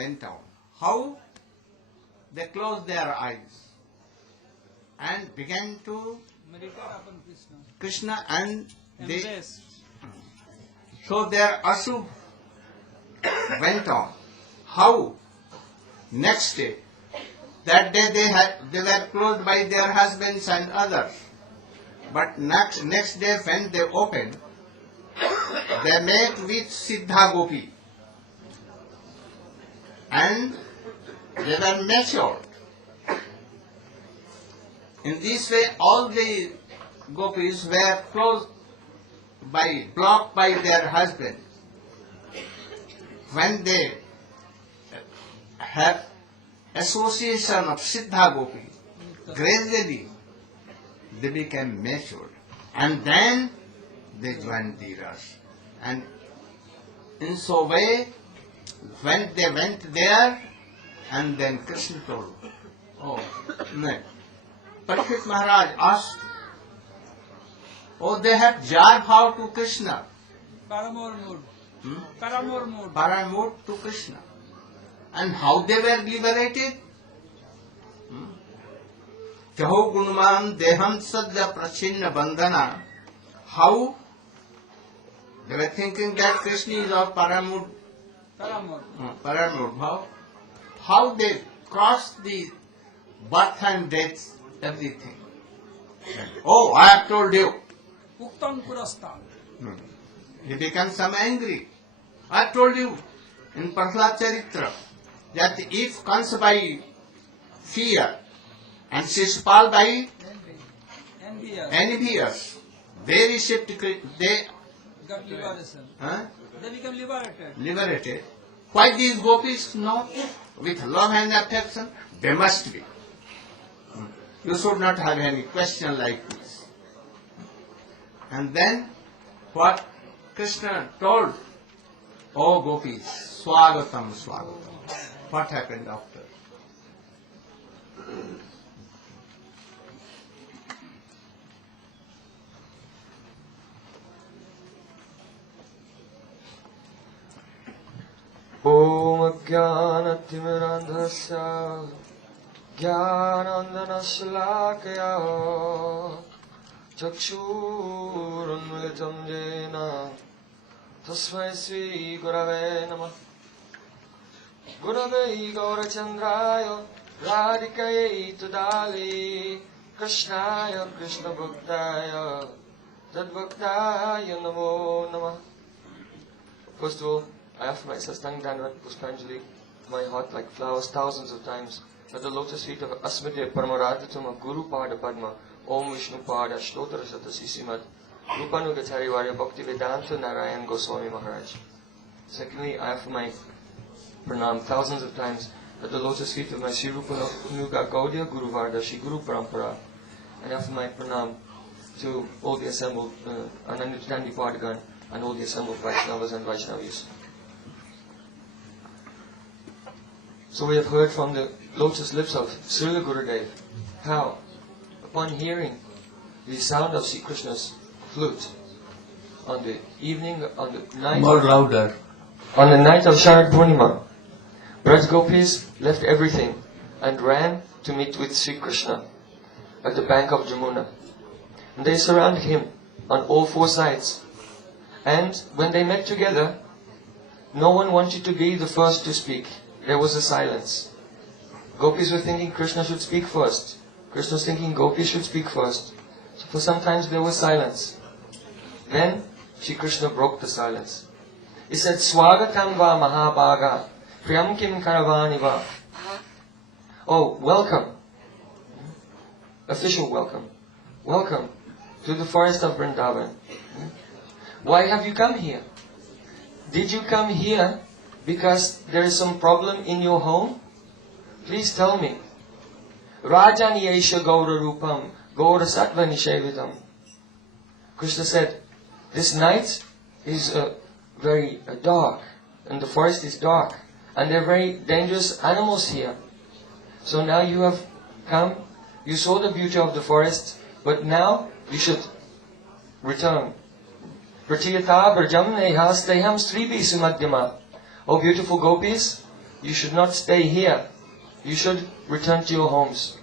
went out. How? They closed their eyes and began to meditate upon Krishna. Krishna, and they Embrace. so their ashubh went on. How? Next day, that day they were closed by their husbands and others. But next day when they opened, they met with Siddha Gopi, and they were matured. In this way, all the gopis were blocked by their husbands. When they have association of Siddha Gopi, gradually they became matured, and then they joined the Ras. And in so way, when they went there, and then Krishna told, oh, no. Parikshit Maharaj asked, oh, they have jar vow to Krishna. Paramour mood. Paramour mood. Paramour to Krishna. And how they were liberated? Kyaho gunman deham sadya prachinna bandhana. How? They were thinking that Krishna is our Paramour. Paramour bhav. How they crossed the birth and death, everything. Oh, I have told you. Uktam kurastan. He becomes some angry. I have told you in Prahlad Charitra that if Kansa by fear and Shishpal by envious, they received, they got liberation. They become liberated. Liberated. Why these gopis? No, with love and affection, they must be. You should not have any question like this. And then what Krishna told, oh gopis, swagatam, swagatam. What happened after? Om Jnanatimirandhasya Jnanandanashlakaya Chakshurunmilitam Jena Tasmai Sri Gurave Namah Gurave Gaurachandraya Radhikaye Tudali Krishnaya Krishna Bhaktaya Tadbhaktaya Namo Namah. First of all, I offer my Sastang Danvat Puspanjali, my heart like flowers thousands of times, at the lotus feet of Asmade Paramaradatum Guru Pada Padma, Om Vishnu Pada, Shtotra Satasisimat, Rupanugatari Varya Bhakti Vedanta Narayana Goswami Maharaja. Secondly, I offer my pranam thousands of times at the lotus feet of my Sri Rupanuga Gaudiya Guru Varda, Shri Guru Parampara, and I offer my pranam to all the assembled Ananditandi Padagan and all the assembled Vaishnavas and Vaishnavis. So we have heard from the lotus lips of Srila Gurudeva how, upon hearing the sound of Sri Krishna's flute on the night of Sharad Purnima, Braj Gopis left everything and ran to meet with Sri Krishna at the bank of Jamuna. And they surrounded him on all four sides. And when they met together, no one wanted to be the first to speak. There was a silence. Gopis were thinking Krishna should speak first. Krishna was thinking Gopis should speak first. So for some time there was silence. Then Shri Krishna broke the silence. He said, Swagatam va Mahabhaga, Priyam kim karavani va. Oh, welcome. Official welcome. Welcome to the forest of Vrindavan. Why have you come here? Did you come here because there is some problem in your home? Please tell me. Rajani Yesha Gaura Rupam, Gaura Sattva Nishevitam. Krishna said, this night is very dark, and the forest is dark, and there are very dangerous animals here. So now you have come, you saw the beauty of the forest, but now you should return. Pratiyata Brajam Nehasteham Stribi Sumadhyama. Oh beautiful gopis, you should not stay here. You should return to your homes.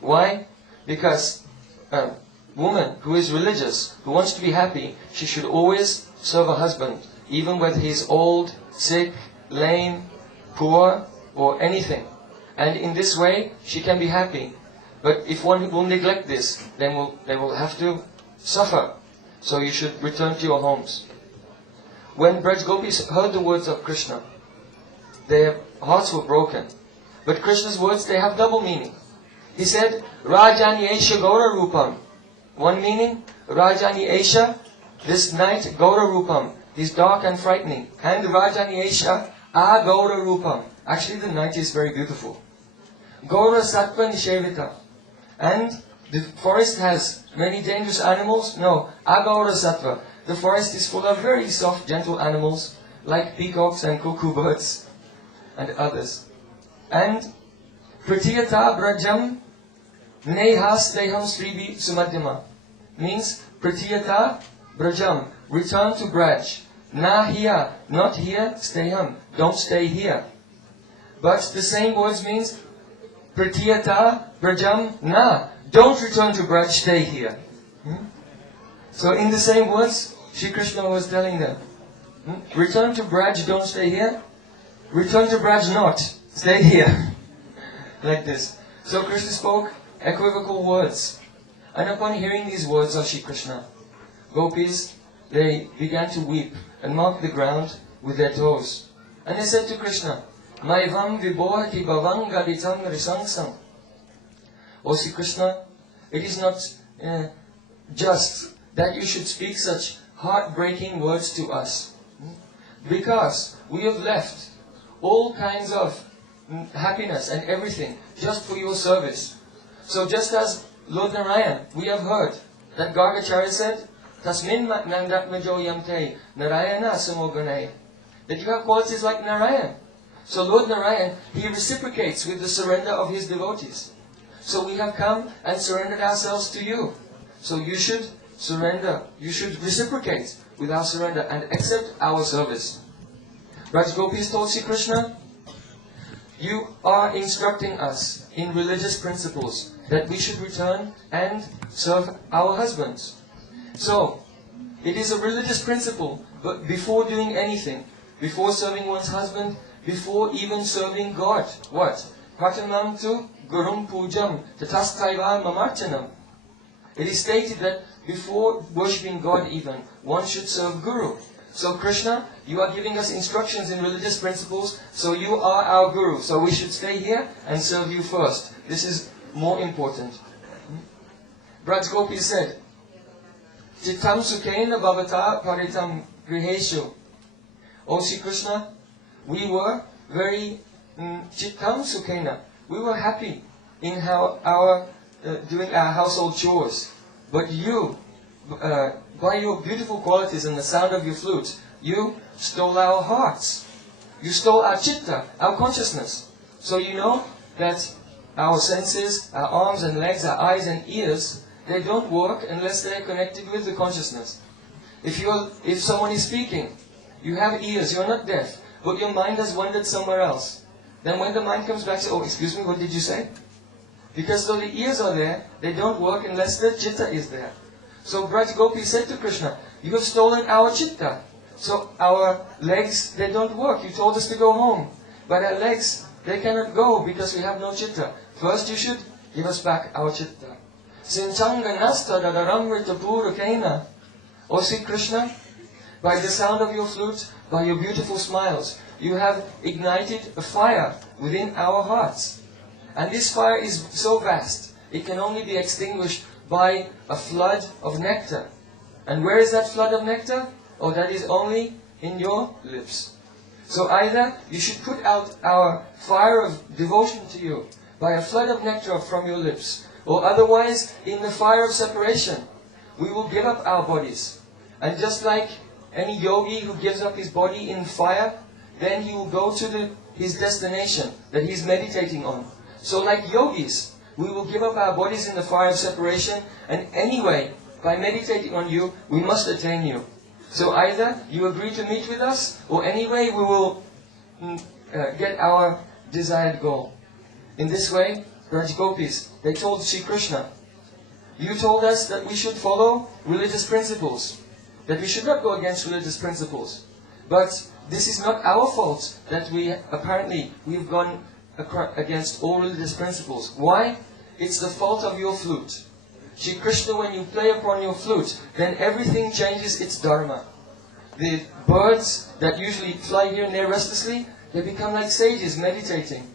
Why? Because a woman who is religious, who wants to be happy, she should always serve her husband, even whether he's old, sick, lame, poor, or anything. And in this way, she can be happy. But if one will neglect this, then they will have to suffer. So you should return to your homes. When Braj Gopis heard the words of Krishna, their hearts were broken. But Krishna's words, they have double meaning. He said, Rajani Esha Gaura Rupam. One meaning, Rajani Esha, this night, Gaura Rupam, is dark and frightening. And Rajani Esha, A Gaura Rupam. Actually, the night is very beautiful. Gaura Sattva Nishevita. And the forest has many dangerous animals? No, Agaura Sattva. The forest is full of very soft, gentle animals, like peacocks and cuckoo birds, and others. And Pratiyata Brajam Nehas Deham Sribi Sumadhyama means Pratiyata Brajam, return to Braj. Na here, not here, stayham, don't stay here. But the same words means Pratiyata Brajam Na, don't return to Braj, stay here. So in the same words, Shri Krishna was telling them, return to Braj, don't stay here. Return to Braj not, stay here. Like this. So Krishna spoke equivocal words. And upon hearing these words of Shri Krishna, gopis, they began to weep and mark the ground with their toes. And they said to Krishna, Maivam vibhoti bhavang gaditam risangsam. O Sri Krishna, it is not just that you should speak such heartbreaking words to us. Because we have left all kinds of happiness and everything just for your service. So just as Lord Narayan, we have heard that Gargacharya said, Tasmin nandatmajo yamte Narayana samogane, that you have qualities like Narayan. So Lord Narayan, he reciprocates with the surrender of his devotees. So we have come and surrendered ourselves to you. So you should surrender, you should reciprocate with our surrender and accept our service. Braj Gopis told Sri Krishna, you are instructing us in religious principles that we should return and serve our husbands. So, it is a religious principle, but before doing anything, before serving one's husband, before even serving God, what? Pratanam tu gurum pujam tatastaiva mamarchanam. It is stated that before worshipping God even, one should serve Guru. So Krishna, you are giving us instructions in religious principles, so you are our Guru. So we should stay here and serve you first. This is more important. Braj Gopi said, Chittam sukhena bhavata paritam griheshu. O Sri Krishna, we were very chittam sukhena. We were happy in how doing our household chores. But you, by your beautiful qualities and the sound of your flute, you stole our hearts. You stole our chitta, our consciousness. So you know that our senses, our arms and legs, our eyes and ears, they don't work unless they are connected with the consciousness. If someone is speaking, you have ears, you're not deaf, but your mind has wandered somewhere else. Then when the mind comes back, say, oh, excuse me, what did you say? Because though the ears are there, they don't work unless the chitta is there. So Braj Gopi said to Krishna, you have stolen our chitta. So our legs, they don't work. You told us to go home. But our legs, they cannot go because we have no chitta. First you should give us back our chitta. Sinchanga nasta dadaramrita purukena. O Sri Krishna, by the sound of your flute, by your beautiful smiles, you have ignited a fire within our hearts. And this fire is so vast, it can only be extinguished by a flood of nectar. And where is that flood of nectar? Oh, that is only in your lips. So either you should put out our fire of devotion to you by a flood of nectar from your lips, or otherwise in the fire of separation. We will give up our bodies. And just like any yogi who gives up his body in fire, then he will go to his destination that he is meditating on. So like yogis, we will give up our bodies in the fire of separation, and anyway, by meditating on you, we must attain you. So either you agree to meet with us, or anyway we will get our desired goal. In this way, Raj Gopis, they told Sri Krishna, you told us that we should follow religious principles, that we should not go against religious principles. But this is not our fault that we've gone against all religious principles. Why? It's the fault of your flute. Sri Krishna, when you play upon your flute, then everything changes its dharma. The birds that usually fly here and there restlessly, they become like sages meditating.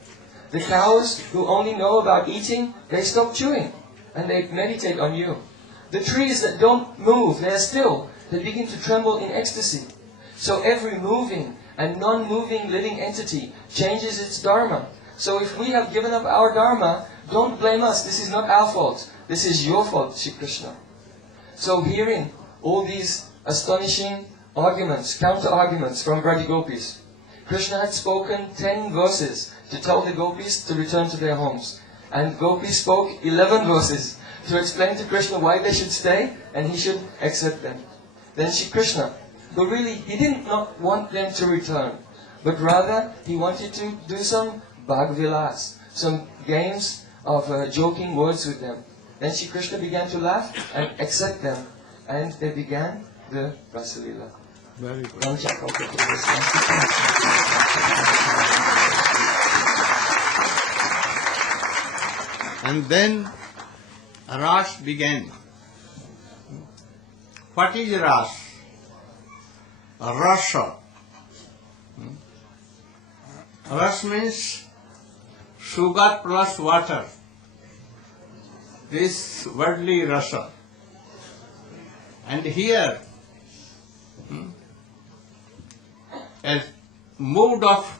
The cows who only know about eating, they stop chewing and they meditate on you. The trees that don't move, they are still, they begin to tremble in ecstasy. So every moving and non-moving living entity changes its dharma. So if we have given up our dharma, don't blame us. This is not our fault. This is your fault, Sri Krishna. So hearing all these astonishing arguments, counter-arguments from Braj Gopis, Krishna had spoken 10 verses to tell the Gopis to return to their homes. And Gopis spoke 11 verses to explain to Krishna why they should stay and he should accept them. Then Sri Krishna, who really, he did not want them to return, but rather he wanted to do some bhag-vilas, some games of joking words with them. Then Sri Krishna began to laugh and accept them, and they began the Rasalila. Very good. And then Ras began. What is Ras? Rasa. Ras means sugar plus water. This worldly rasa. And here, a mood of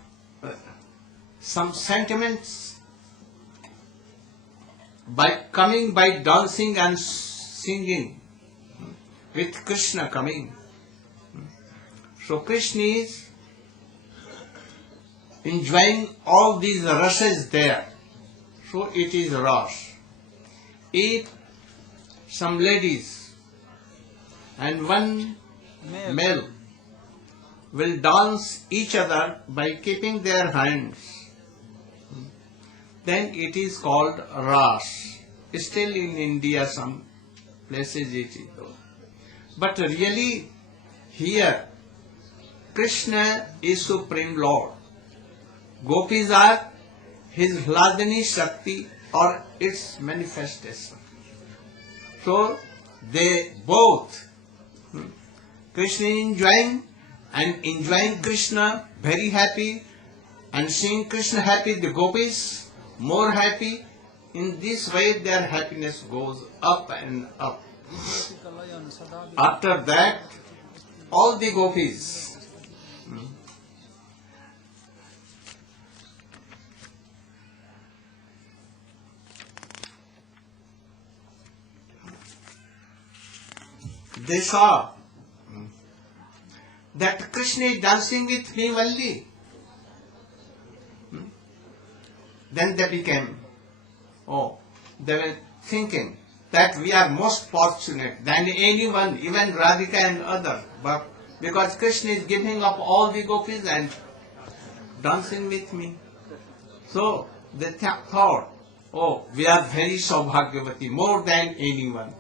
some sentiments by dancing and singing with Krishna coming. So Krishna is enjoying all these rasas there. So it is ras. If some ladies and one male will dance each other by keeping their hands, then it is called ras. Still in India some places it is. But really here Krishna is Supreme Lord. Gopis are his Hladini Shakti or its manifestation. So they both, Krishna enjoying and enjoying Krishna very happy, and seeing Krishna happy, the Gopis more happy. In this way their happiness goes up and up. After that, all the Gopis they saw that Krishna is dancing with me only. Then they became, they were thinking that we are most fortunate than anyone, even Radhika and others, but because Krishna is giving up all the Gopis and dancing with me. So they thought, we are very Saubhagyavati, more than anyone.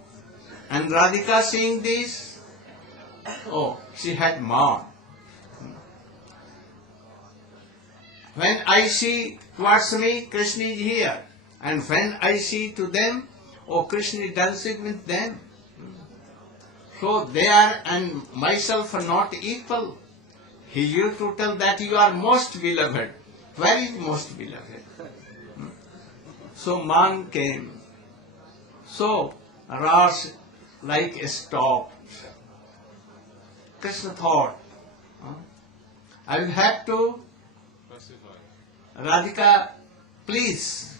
And Radhika seeing this, she had maan. When I see towards me, Krishna is here. And when I see to them, Krishna is dancing with them. So they are and myself are not equal. He used to tell that you are most beloved. Where is most beloved? So man came. So Ras like stopped. Krishna thought, I will have to, Radhika, please,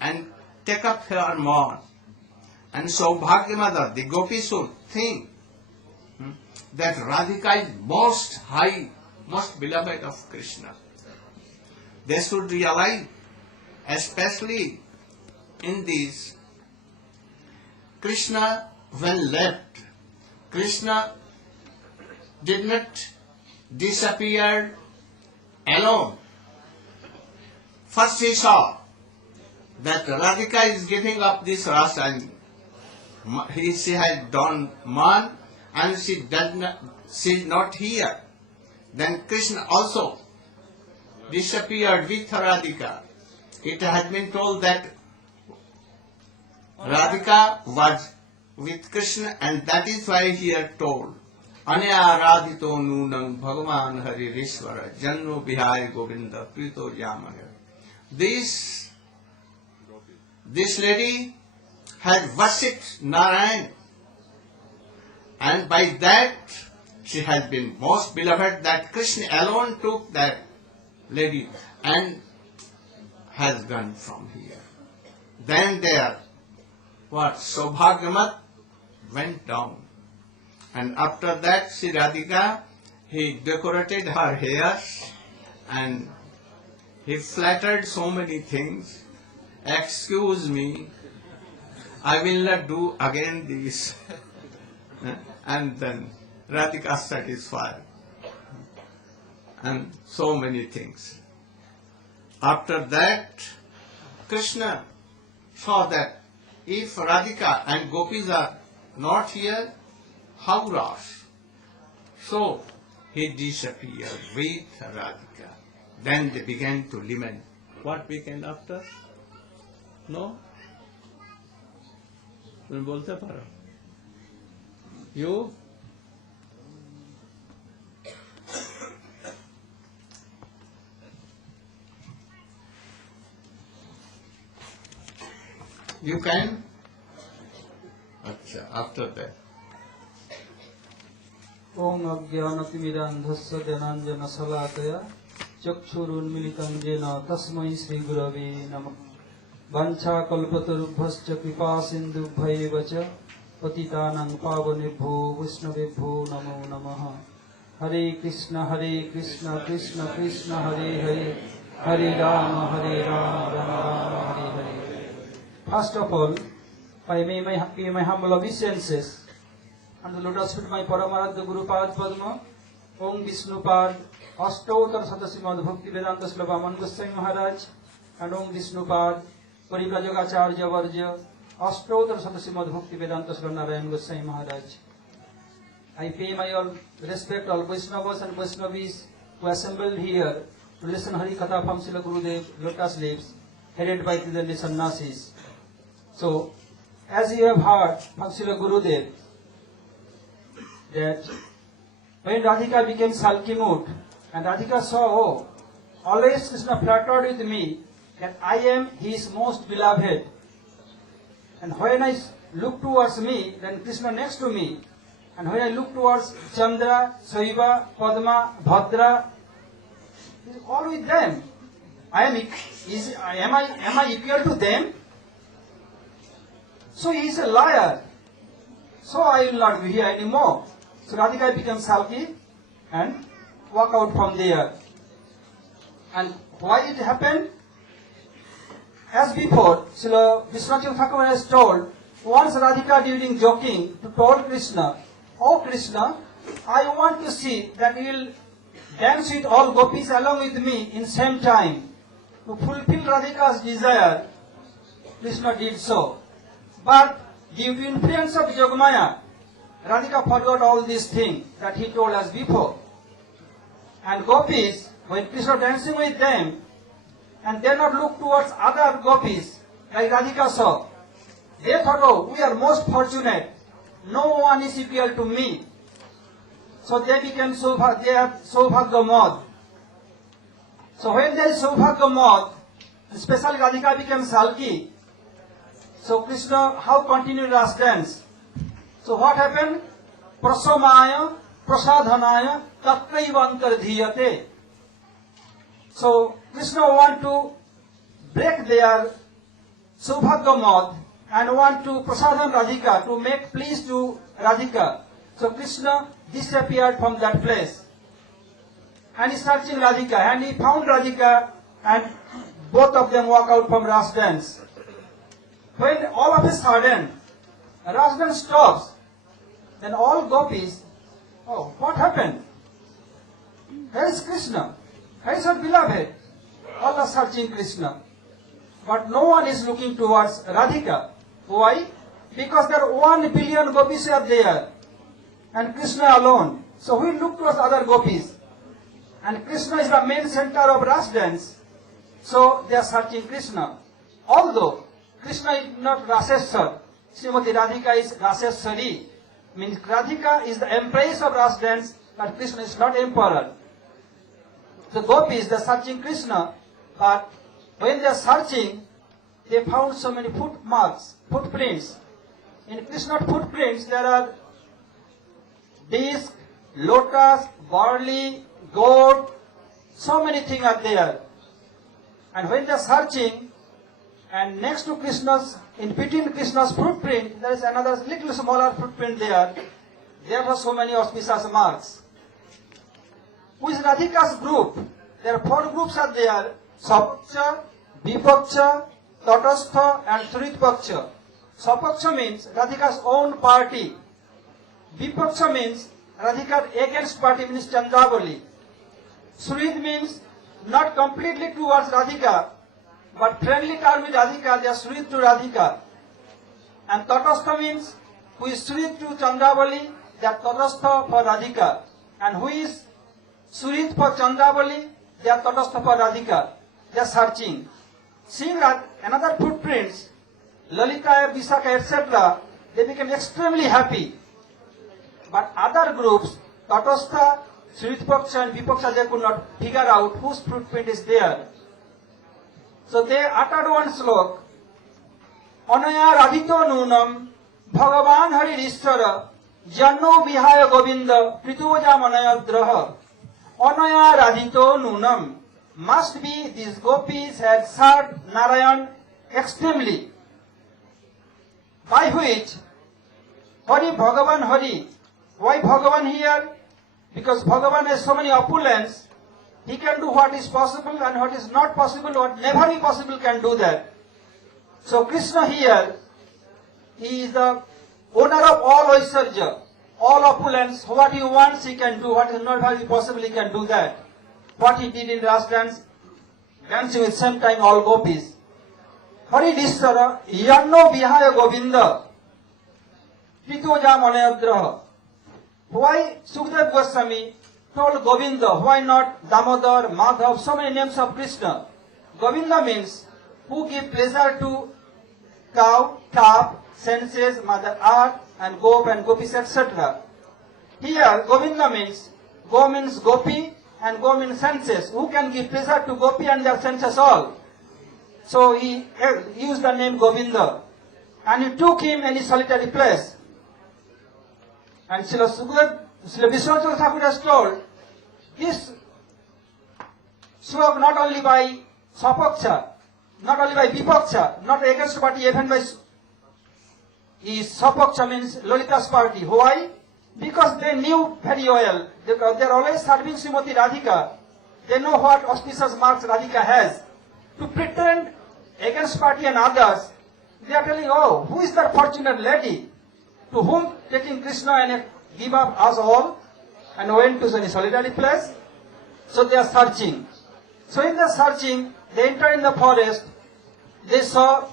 and take up her maan. And so Bhagya Mother, the Gopis should think that Radhika is most high, most beloved of Krishna. They should realize, especially in this, Krishna when left, Krishna did not disappear alone. First he saw that Radhika is giving up this rasa and she has done man and she is not here. Then Krishna also disappeared with Radhika. It has been told that Radhika was with Krishna, and that is why he had told Anya Radhito Nunam Bhagavan Hari Rishwara Janno Bihari Govinda Prito Yamana. This lady had worshipped Narayan, and by that she has been most beloved, that Krishna alone took that lady and has gone from here. Then there, Saubhagyamat went down. And after that, Sri Radhika, he decorated her hairs and he flattered so many things. Excuse me, I will not do again this. And then Radhika satisfied. And so many things. After that, Krishna saw that if Radhika and gopis are not here, how rash? So he disappeared with Radhika. Then they began to lament. What began after? No? तुम बोलते पारो? You? You can? Acha, after that. Om Ajnanatimirandhasya Dhananjana Salakaya Chakshurunmilitam Jena Tasmai Sri Gurave Namah Vancha Kalpatarubhascha Kripa Sindhubhaivacha Patitanang Pavanebho Vishnavebho Namo Namaha Hare Krishna Krishna Krishna Hare Hare Hare Rama Rama Rama Hare Hare. First of all, I pay my humble obeisances and the lotus feet my Paramaradha Guru Pad Padma, Om Vishnu Pad, Ashtotar Satasimad Bhakti Vedanta Srila Goswami Maharaj, and Om Vishnu Pad, Parivrajagacharya Varja, Ashtotar Satasimad Bhakti Vedanta Srila Narayana Goswami Maharaj. I pay my all respect all Vaishnavas and Vaishnavis who assembled here to listen Hari Katha from Srila Gurudeva lotus lips, headed by the sannyasis. So, as you have heard from Srila Gurudeva, that when Radhika became sulky mood, and Radhika saw, oh, always Krishna flattered with me, that I am his most beloved. And when I look towards me, then Krishna next to me. And when I look towards Chandra, Saiva, Padma, Bhadra, he is all with them. Am I equal to them? So he is a liar. So I will not be here anymore. So Radhika became sulky and walk out from there. And why it happened? As before, Srila Vishwanath Thakur has told, once Radhika during joking told Krishna, oh Krishna, I want to see that you will dance with all gopis along with me in same time. To fulfill Radhika's desire, Krishna did so. But due to influence of Yogamaya, Radhika forgot all these things that he told us before. And gopis, when Krishna dancing with them, and they not look towards other gopis, like Radhika saw, they thought, oh, we are most fortunate. No one is equal to me. So they became they have Saubhagya. So when there is Saubhagya, especially Radhika became sulky. So Krishna, how continue Ras dance? So what happened? Prasomaya, prasadhanaya, tattaivankar dhiyate. So Krishna want to break their Saubhagya and want to prasadhan Radhika, to make please to Radhika. So Krishna disappeared from that place. And he searching Radhika, and he found Radhika, and both of them walk out from Ras dance. When all of a sudden Ras dance stops, then all gopis, oh, what happened? Where is Krishna? Where is our beloved? All are searching Krishna. But no one is looking towards Radhika. Why? Because there are 1 billion gopis are there. And Krishna alone. So we look towards other gopis. And Krishna is the main center of Ras dance. So they are searching Krishna. Although Krishna is not Raseshwar, Srimati Radhika is Raseshwari. Means Radhika is the empress of Ras dance, but Krishna is not emperor. The gopis, they are searching Krishna, but when they are searching, they found so many footprints. In Krishna's footprints, there are disc, lotus, barley, goat, so many things are there. And when they are searching, and next to Krishna's, in between Krishna's footprint, there is another little smaller footprint there. There were so many auspicious marks. With Radhika's group, there are 4 groups are there: Sapaksha, Vipaksha, Tatastha and Sridpaksha. Sapaksha means Radhika's own party. Vipaksha means Radhika's against party, means Chandravali. Srid means not completely towards Radhika, but friendly term with Radhika, they are Srid to Radhika. And Tatastha means who is Srid to Chandravali, they are Tatastha for Radhika. And who is Srid for Chandravali, they are Tatastha for Radhika. They are searching. Seeing another footprints, Lalita, Visakha, etc., they became extremely happy. But other groups, Tatastha, Sridpaksha and Vipaksha, they could not figure out whose footprint is there. So they uttered one slok, Anaya Radhito Nunam, Bhagavan Hari Ishvara, Janno Vihaya Govinda, Prituja Manaya Draha. Anaya Radhito Nunam. Must be these gopis had served Narayan extremely, by which Hari Bhagavan Hari. Why Bhagavan here? Because Bhagavan has so many opulence, he can do what is possible and what is not possible, what never be possible can do that. So Krishna here, he is the owner of all Aishwarya, all opulence. What he wants he can do, what is not possible he can do that. What he did in Ras dance, dancing with same time all gopis. Hari Dishara, Yanno Vihaya Govinda, Pitoja Manayadraha. Why Sukadeva Goswami told Govinda, why not Damodar, Madhav, so many names of Krishna? Govinda means who give pleasure to cow, calf, senses, mother earth, and gop and gopis, etc. Here Govinda means, Go means gopi, and go means senses. Who can give pleasure to gopi and their senses all? So he used the name Govinda. And he took him in his solitary place. And Srila Vishwanath Thakur has told, this slok not only by Sapaksha, not only by Vipaksha, not against party, even by Sapaksha means Lalita's party. Why? Because they knew very well, they are always serving Srimati Radhika. They know what auspicious marks Radhika has. To pretend against party and others, they are telling, oh, who is that fortunate lady to whom taking Krishna and give up us all and went to any solitary place? So they are searching. So in the searching, they enter in the forest, they saw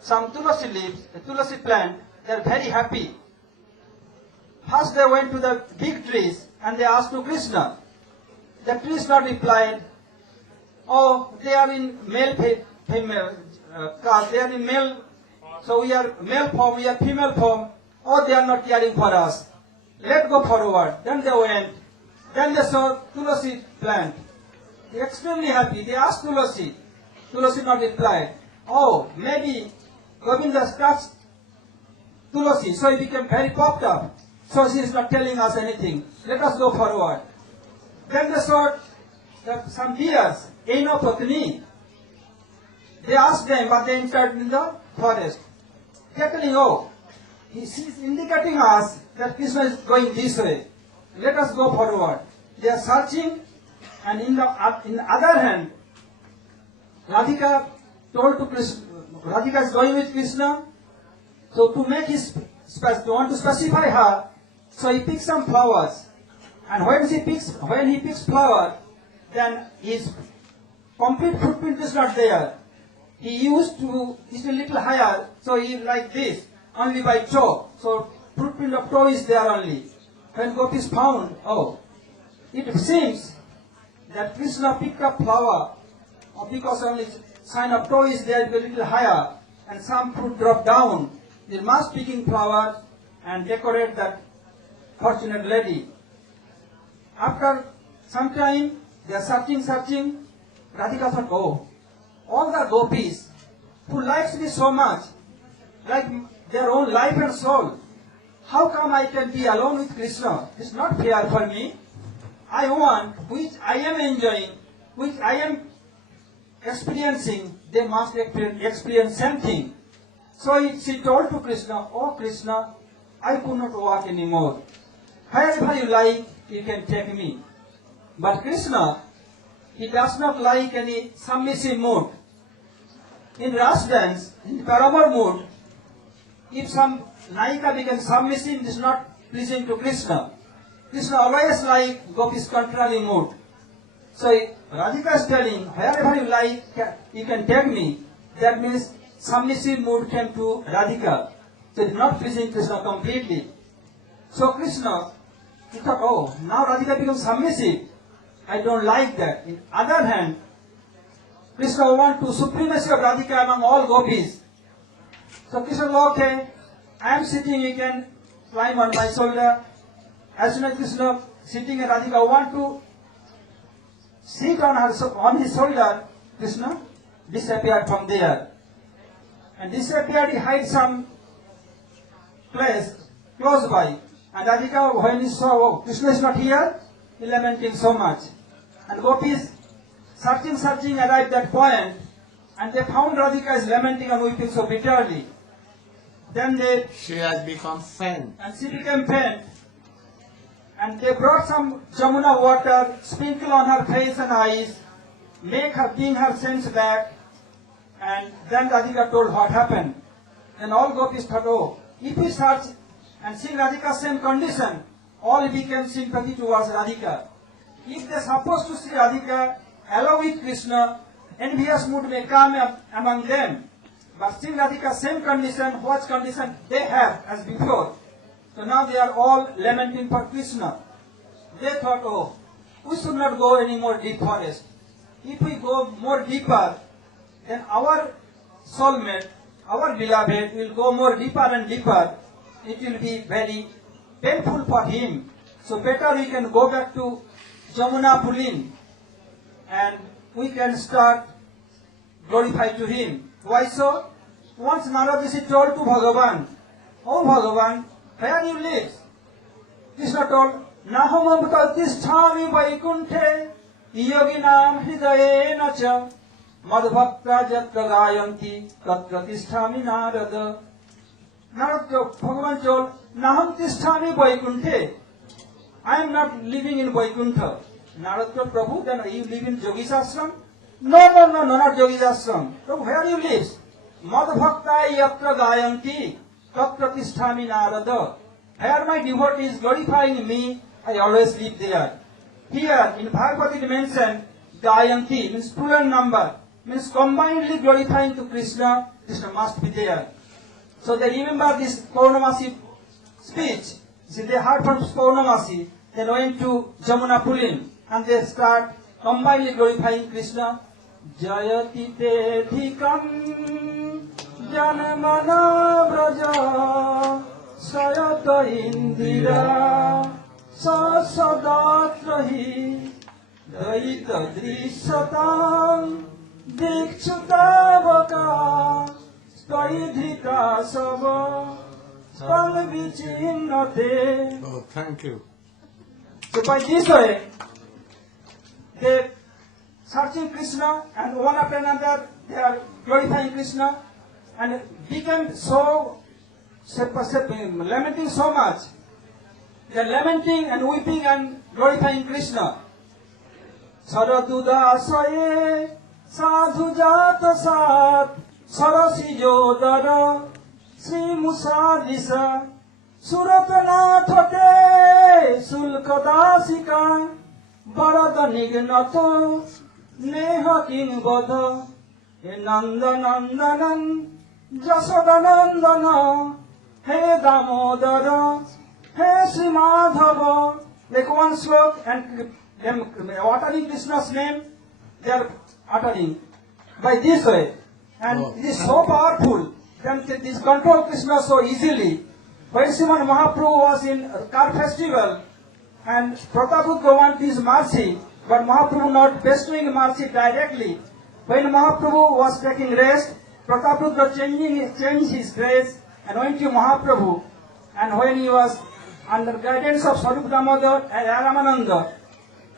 some tulasi leaves, a tulasi plant, they are very happy. First they went to the big trees and they asked to Krishna. The trees not replied, oh, they are in male, female, they are in male, so we are male form, we are female form. Oh, they are not caring for us. Let's go forward. Then they went. Then they saw tulasi plant. They are extremely happy. They asked Tulasi. Tulasi not replied. Oh, maybe Govinda touched Tulasi, so he became very popped up. So she is not telling us anything. Let us go forward. Then they saw some deers, Eno Patni. They asked them, but they entered in the forest. They are telling, oh, he is indicating us that Krishna is going this way. Let us go forward. They are searching, and in the other hand, Radhika told to Krishna, Radhika is going with Krishna. So to make his want to specify her, so he picks some flowers, and when he picks flower, then his complete footprint is not there. He used to, it's a little higher, so he like this, only by toe. So footprint of toe is there only. When gopis found, oh, it seems that Krishna picked up flower, because only sign of toe is there, a little higher, and some fruit drop down. They must picking flowers and decorate that fortunate lady. After some time, they are searching. Radhika thought, oh, all the gopis who likes me so much, like their own life and soul, how come I can be alone with Krishna? It's not fair for me. I want, which I am enjoying, which I am experiencing, they must experience something. So she told to Krishna, oh Krishna, I could not walk anymore. Wherever you like, you can take me. But Krishna, he does not like any submissive mood. In Ras dance, in paramour mood, if some Naika becomes submissive, it is not pleasing to Krishna. Krishna always like gopis contrary mood. So Radhika is telling, wherever you like, you can take me. That means submissive mood came to Radhika. So it is not pleasing Krishna completely. So Krishna, he thought, oh, now Radhika becomes submissive. I don't like that. In other hand, Krishna wants to supremacy of Radhika among all gopis. So Krishna said, okay, I am sitting, you can climb on my shoulder. As soon as Krishna sitting and Radhika want to sit on his shoulder, Krishna disappeared from there. And disappeared, he hid some place close by. And Radhika, when he saw, oh, Krishna is not here, he lamenting so much. And gopis searching arrived at point, and they found Radhika is lamenting and weeping so bitterly. Then she has become faint. And she became faint. And they brought some Jamuna water, sprinkle on her face and eyes, bring her sense back. And then Radhika told what happened. Then all gopis thought, oh, if we search and see Radhika's same condition, all became sympathy towards Radhika. If they are supposed to see Radhika along with Krishna, envious mood may come among them. But seeing Radhika's same condition, what condition they have as before. So now they are all lamenting for Krishna. They thought, oh, we should not go any more deep forest. If we go more deeper, then our soulmate, our beloved will go more deeper and deeper. It will be very painful for him. So better we can go back to Jamuna Pulin and we can start glorify to him. Why so? Once Narad Rishi told to Bhagavan, oh Bhagavan, where you live? Krishna told, Naham Pratisthami Vaikunthe Yoginam Hridayena Cha Madhbhakta Jatra Gayanti Tat Pratisthami Narada. Bhagavan told, Naham Tisthami Vaikunthe. I am not living in Vaikuntha. Narad told, Prabhu, then you live in Yogi's ashram? No, not Yogi's ashram. So where you live? Madhbhakta Yatra Gayanti Tat Pratisthami Narada. Where my devotee is glorifying me, I always live there. Here in Bhagavad it mentioned Gayanti means plural number, means combinedly glorifying to Krishna. Krishna must be there. So they remember this Purnamasi speech. See, they heard from Purnamasi, they went to Jamuna Pulin and they start combinedly glorifying Krishna. Jayati te dhikam janamana braja sayata indira sasadatrahi daita drishatam dikshutavaka skaidhita sava spalvichinnate. Oh, thank you. So by this way, they searching Krishna and one after another they are glorifying Krishna and became so lamenting so much. They are lamenting and weeping and glorifying Krishna. Saraduda saye sadhu jata sat sarasi jodara Sri Musadisa Suratana Thote Sulkadasika Barada Nignato Neha king bodha, he Nanda Nandanan, Jasoda Nandana, he Damodara, he Sri Madhava. Like one slok and them uttering Krishna's name, they are uttering by this way. And it is so powerful. Then this control Krishna so easily. When Sriman Mahaprabhu was in car festival and Prataprudra wanted his mercy, but Mahaprabhu not bestowing mercy directly. When Mahaprabhu was taking rest, Prataprudra changed his dress and went to Mahaprabhu. And when he was under guidance of Swarup Damodar and Ramananda,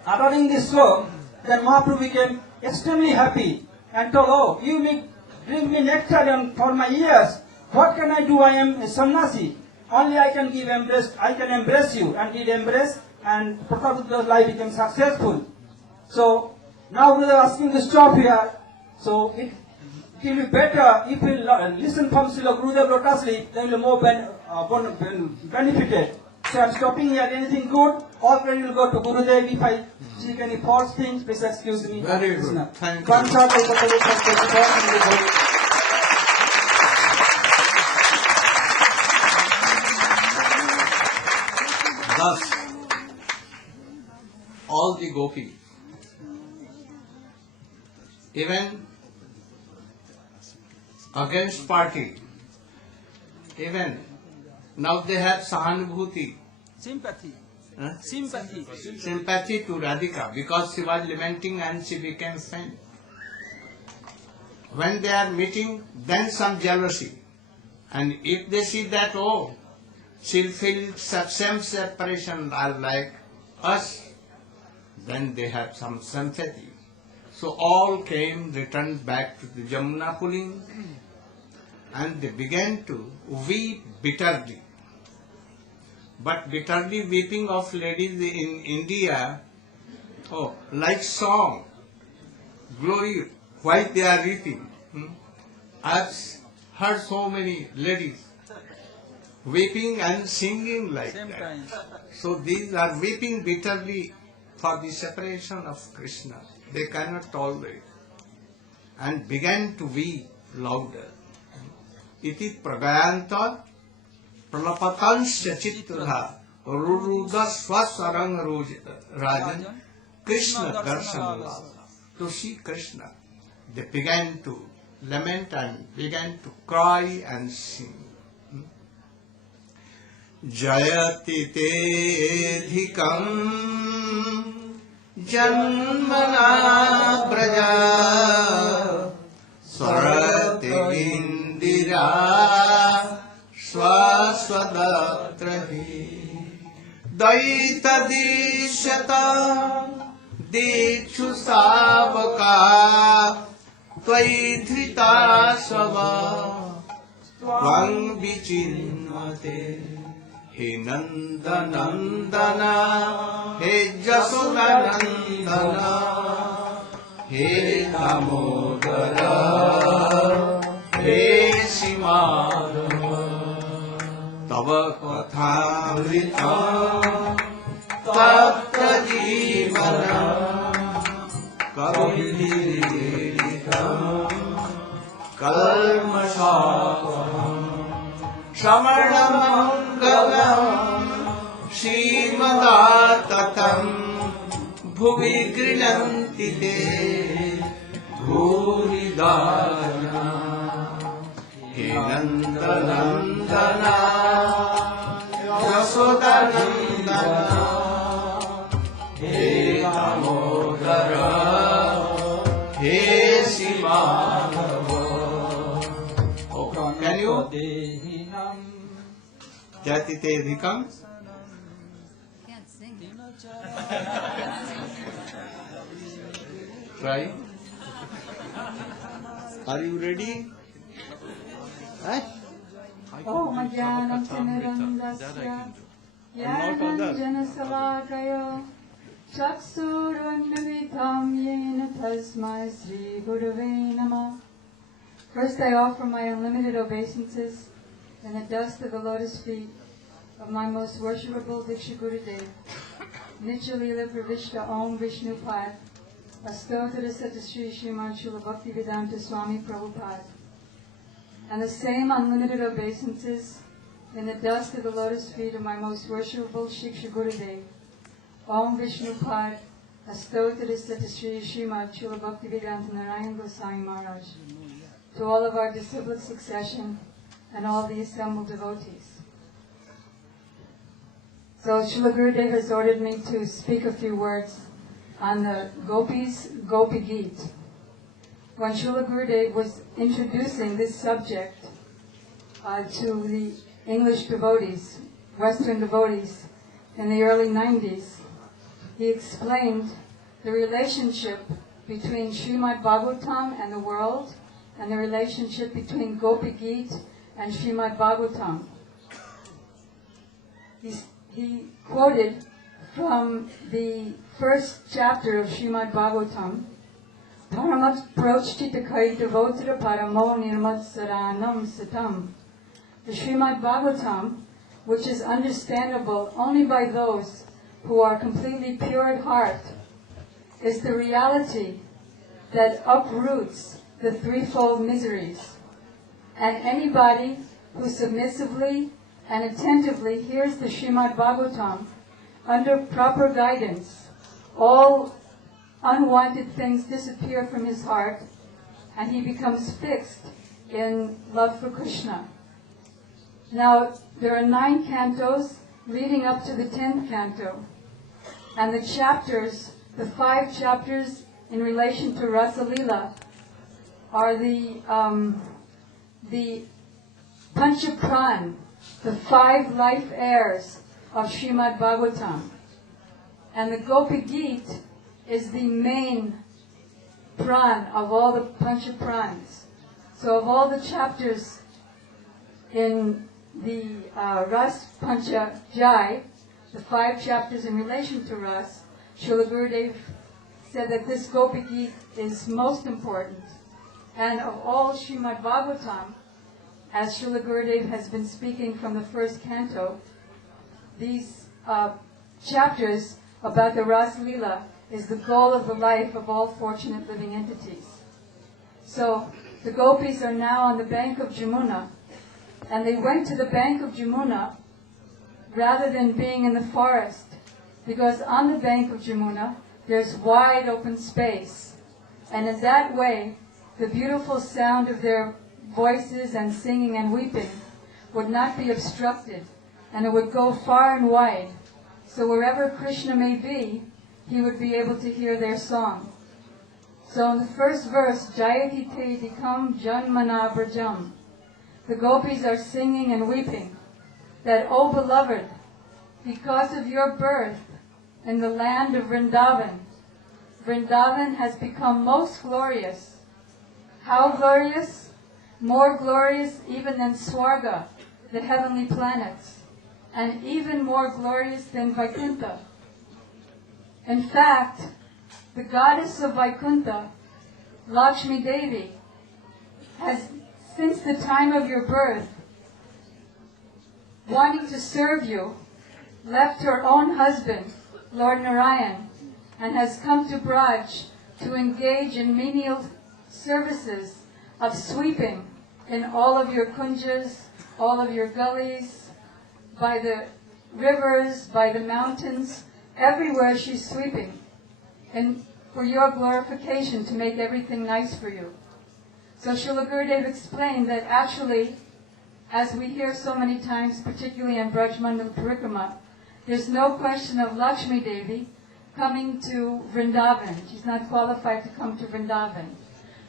uttering this slok, then Mahaprabhu became extremely happy and told, oh, you may bring me nectar for my ears. What can I do? I am a sannyasi. Only I can give embrace, I can embrace you. And he embraced, and Prataputra's life became successful. So now we are asking to stop here. So it will be better if we listen from Srila Gurudeva lotusly, then we will more benefited. So I am stopping here. Anything good? All credit will go to Gurudev. If I speak any false things, please excuse me. Very good. Thank you. Thus, all the gopis, even against party, even now they have sahanubhuti, Sympathy. huh? Sympathy. sympathy to Radhika because she was lamenting and she became faint. When they are meeting, then some jealousy. And if they see that, oh, she'll feel same separation like us, then they have some sympathy. So all came, returned back to the Jamuna Puling, and they began to weep bitterly. But bitterly weeping of ladies in India, oh, like song, glory, why they are weeping. I've heard so many ladies weeping and singing like that. So these are weeping bitterly for the separation of Krishna. They cannot tolerate and began to weep louder. Iti pragayanta pralapatansya chitraha ruruda swasarang rajan Krishna darshanala. To see Krishna, they began to lament and began to cry and sing. Jayati tedhikam janmana praja sarati indira swaswadatrahi daita dishata dikshu savaka tvaidhrita sava tvam vichinmate. He Nanda Nandana, He Jasoda Nandana, He Damodara, He Simadhava, Tava Kathamrita, Tatra Jivana, Kavidiritam, Kalmashapaham, Shamarnamangalam Srimadattatam Bhuvi Grinanti Te Bhuridana He Nanda Nandana Yasoda Nandana He Damodara He Simadhava. Can you? Jati te dhikam. Can't sing. Try. Are you ready? Oh, Madhyanam Chanarandasya Yananjana Salakaya Chaksurundavitam Yena Tasmai Sri Gurave Namah. First I offer my unlimited obeisances and the dust of the lotus feet of my most worshipable Diksha Gurudev, Nityalila Pravishta Om Vishnu Pad, Astotara Satasri Srimad Srila Bhaktivedanta Swami Prabhupada. And the same unlimited obeisances in the dust of the lotus feet of my most worshipful Shiksha Gurudev. Om Vishnu Pad Astotara Satasri Srimad Srila Bhaktivedanta Narayana Goswami Maharaja. To all of our disciplic succession and all the assembled devotees. So Srila Gurudeva has ordered me to speak a few words on the Gopis Gopi Geet. When Srila Gurudeva was introducing this subject to the English devotees, Western devotees, in the early 90s, he explained the relationship between Srimad Bhagavatam and the world, and the relationship between Gopi Geet and Srimad Bhagavatam. He quoted from the first chapter of Srimad Bhagavatam, Dharamat prochchita kaitavotra paramo nirmat saranam satam. The Srimad Bhagavatam, which is understandable only by those who are completely pure at heart, is the reality that uproots the threefold miseries. And anybody who submissively and attentively hears the Srimad Bhagavatam under proper guidance, all unwanted things disappear from his heart and he becomes fixed in love for Krishna. Now, there are 9 cantos leading up to the 10th canto. And the chapters, the 5 chapters in relation to Rasa Lila, are the Panchapran, the 5 life heirs of Srimad Bhagavatam. And the Gopi Geet is the main pran of all the Panchaprans. So of all the chapters in the Ras Pancha Jai, the 5 chapters in relation to Ras, Srila Gurudeva said that this Gopi Geet is most important. And of all Srimad Bhagavatam, as Srila Gurudeva has been speaking from the first canto, these chapters about the Ras Lila is the goal of the life of all fortunate living entities. So the gopis are now on the bank of Jamuna, and they went to the bank of Jamuna rather than being in the forest, because on the bank of Jamuna there's wide open space, and in that way the beautiful sound of their voices and singing and weeping would not be obstructed, and it would go far and wide. So wherever Krishna may be, he would be able to hear their song. So in the first verse, Jayati te dikam janmana brajam, the gopis are singing and weeping that, O beloved, because of your birth in the land of Vrindavan, Vrindavan has become most glorious. How glorious? More glorious even than Swarga, the heavenly planets, and even more glorious than Vaikuntha. In fact, the goddess of Vaikuntha, Lakshmi Devi, has, since the time of your birth, wanting to serve you, left her own husband, Lord Narayan, and has come to Braj to engage in menial services of sweeping in all of your kunjas, all of your gullies, by the rivers, by the mountains, everywhere she's sweeping, and for your glorification, to make everything nice for you. So Srila Gurudeva explained that actually, as we hear so many times, particularly in Brajmandal Parikrama, there's no question of Lakshmi Devi coming to Vrindavan. She's not qualified to come to Vrindavan.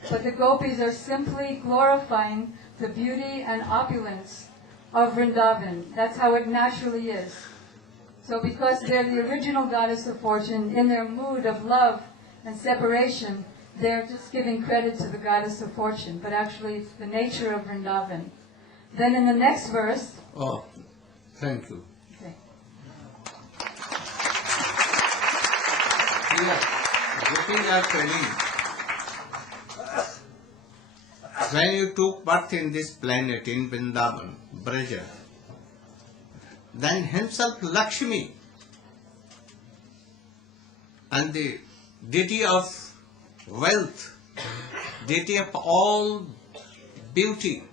But the gopis are simply glorifying the beauty and opulence of Vrindavan. That's how it naturally is. So because they're the original goddess of fortune, in their mood of love and separation, they're just giving credit to the goddess of fortune, but actually it's the nature of Vrindavan. Then in the next verse... Oh, thank you. Okay. Here, gopis are telling, when you took birth in this planet, in Vrindavan, Braja, then himself Lakshmi and the deity of wealth, deity of all beauty,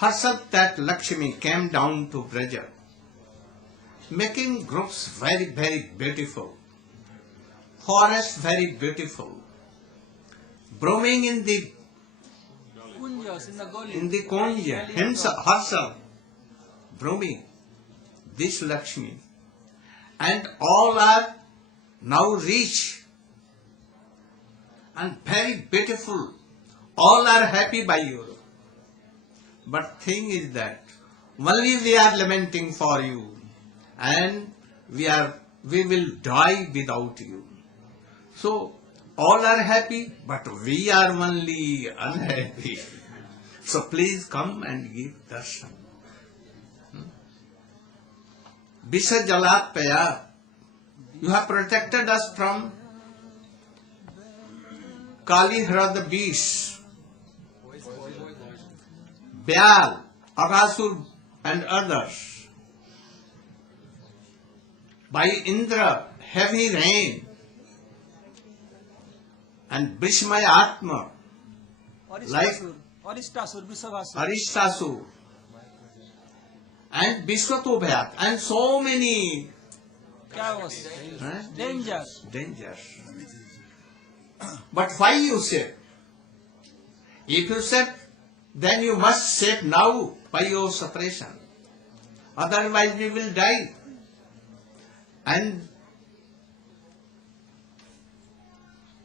herself that Lakshmi came down to Braja, making groups very, very beautiful, forest very beautiful, blooming in the Kunja, herself, blooming, this Lakshmi, and all are now rich and very beautiful, all are happy by you. But thing is that only we are lamenting for you, and we will die without you. So all are happy, but we are only unhappy. So please come and give darshan. Bisa Jalapaya, you have protected us from Kali Hrad beasts, Byal, Aghasur and others. By Indra, heavy rain, and Bhishmaya Atma, like Arishtasur, and Vishwatobhyat, and so many dangers. But why you said? If you said, then you must save now by your separation. Otherwise we will die. And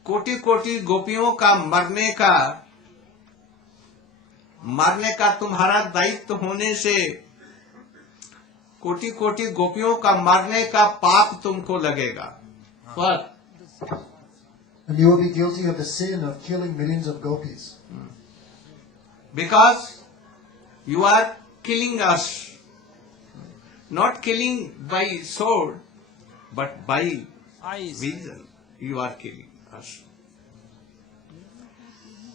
कोटि कोटि गोपियों का मरने का तुम्हारा दायित्व होने से कोटि कोटि गोपियों का मरने का पाप तुमको लगेगा. But and you will be guilty of the sin of killing millions of gopis. Because you are killing us, not killing by sword, but by vision. You are killing us.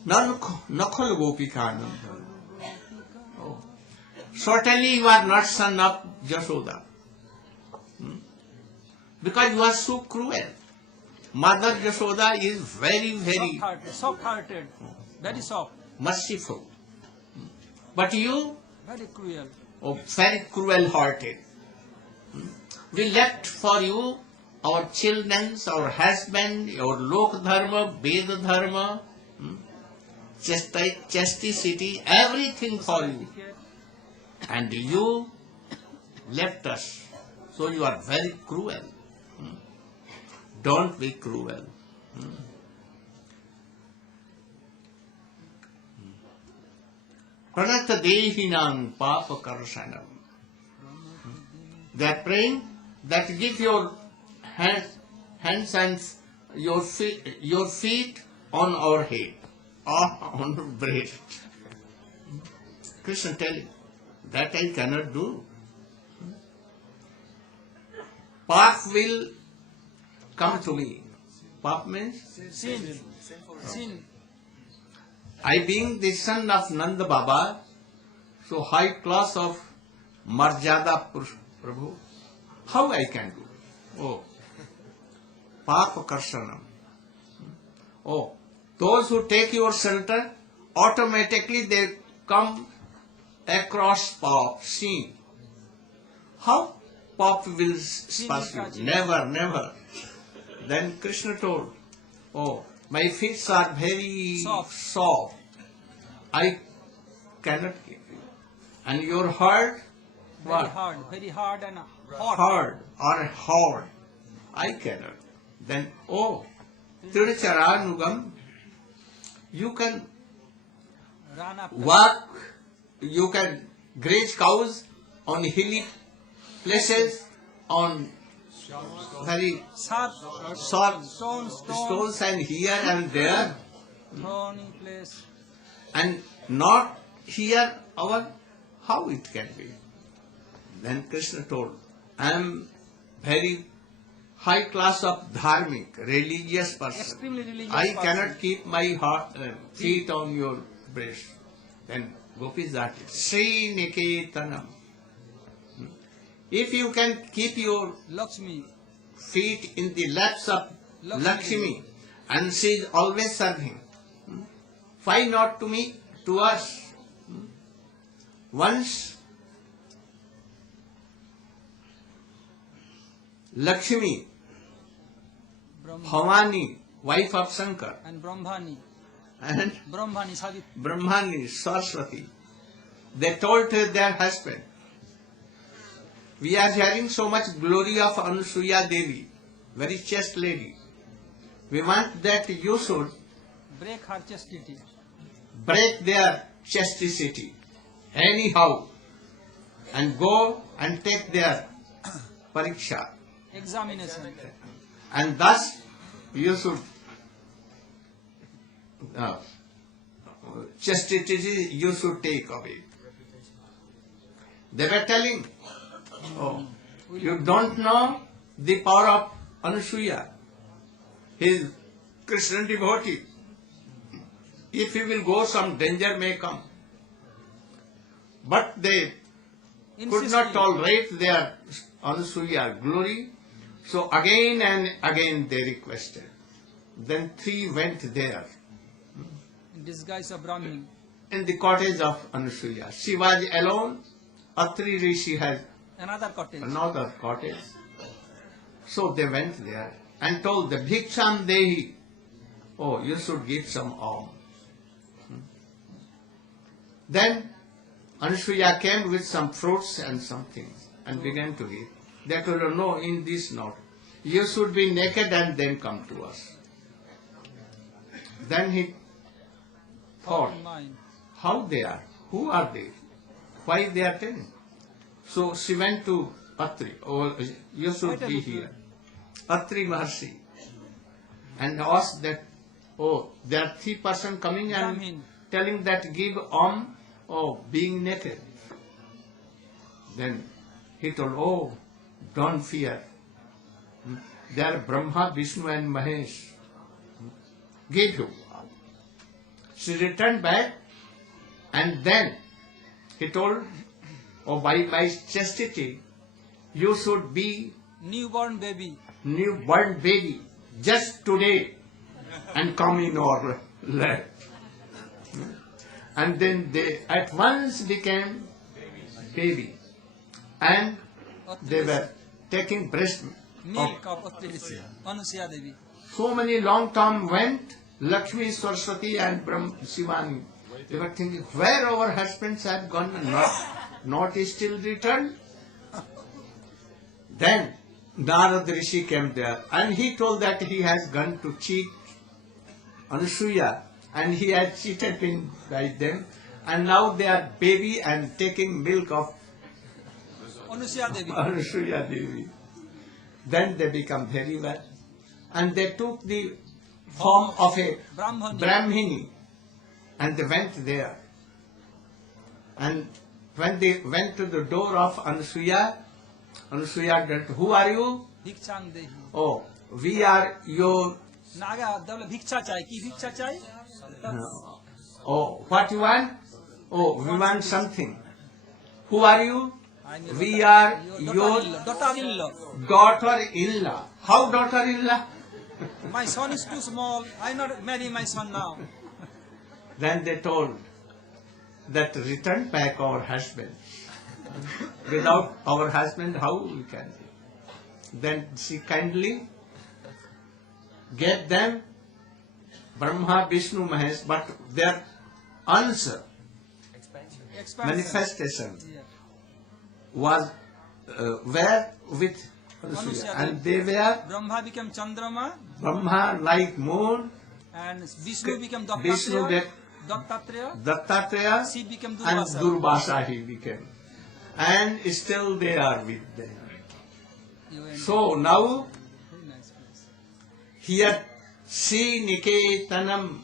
Nakhal Gopika. Certainly you are not son of Jashoda. Because you are so cruel. Mother Jashoda is very, very soft-hearted, very soft, merciful. But you, very cruel. Oh, very cruel-hearted. We left for you our children, our husband, our Lok Dharma, Veda Dharma, chasticity, everything for you. And you left us. So you are very cruel. Don't be cruel. Pranata Dehinam Papa Karsanam. They are praying that give your hands and your feet on our head or on our breast. Krishna telling that I cannot do. Pap will come to me. Pap means Sin. I being the son of Nanda Baba, so high class of Marjada Prabhu, how I can do? Oh, Papa Karsanam. Oh, those who take your shelter, automatically they come across Pap, sin. How Pap will pass you? Never, never. Then Krishna told, oh, my feet are very soft. I cannot keep you. And your heart, what? Very hard and hot. Hard or hard. I cannot. Then, oh, Tirucharanugam, you can Run up. walk, you can graze cows on hilly places, on very Sharp soft stones, and here and there, thorny place. and not here our, how it can be? Then Krishna told, I am very high class of dharmic, religious person. Extremely religious I person. cannot keep my feet on your breast. Then Gopis are Sri Niketanam. If you can keep your Lakshmi. feet in the laps of Lakshmi. Lakshmi and she is always serving. Why not to me, to us? Once Lakshmi, Bhavani, wife of Shankar, And Brahmani. and Brahmani, Savitri. Brahmani, Saraswati, they told their husband, we are hearing so much glory of Anusuya Devi, very chaste lady. We want that you should Break her chastity. break their chastity anyhow and go and take their pariksha. Examination. And thus you should chastity you should take away. They were telling, oh, you don't know the power of Anusuya. He is Krishna devotee. If he will go, some danger may come. But they could not tolerate their Anusuya glory. So again and again they requested. Then 3 went there In disguise of Brahmin. in the cottage of Anusuya. She was alone. Atri Rishi has Another cottage. another cottage. So they went there and told the Bhiksham Dehi, oh, you should give some alms. Then Anusuya came with some fruits and some things and began to give. They told her, no, in this not. You should be naked and then come to us. Then he thought, Mine. how they are, who are they, why they are telling. So she went to Atri, oh, you should be here. Atri Maharshi, and asked that, oh, there are 3 persons coming and Brahmin. telling that give alms, oh, being naked. Then he told, oh, don't fear. They are Brahma, Vishnu and Mahesh. Give you. She returned back and then he told, oh, by my chastity, you should be Newborn baby. newborn baby just today and come in our lap. And then they at once became baby and they were taking breast Milk of Atri. Anusuya Devi. So many long term went, Lakshmi, Saraswati and Shivani. They were thinking, where our husbands have gone, not still returned. Then Narad Rishi came there and he told that he has gone to cheat Anusuya and he has cheated by them and now they are baby and taking milk of Anusuya Devi. Anusuya Devi. Then they become very well. And they took the form of a Brahmani. Brahmini and they went there. And when they went to the door of Anusuya, Anusuya said, who are you? Bhikshang Dehi. Oh, we are your... Naga, Bhiksha chai. Ki Bhiksha chai? Oh, what you want? Oh, we want something. Who are you? We daughter- are your daughter-in-law. daughter-in-law. How daughter-in-law? My son is too small. I not marry my son now. Then they told that return back our husband. Without our husband, how we can? Then she kindly gave them Brahma, Vishnu, Mahesh, but their answer, Expansion. manifestation Yeah. was where with Anusuya. And they were Brahma became Chandrama Brahma like moon, and Vishnu became Vishnu Dattatreya. became Dattatreya. Dattatreya, She became and Durvasa. Durvasa he became. And still they are with them. You and- So now Very nice place. here Sri Niketanam.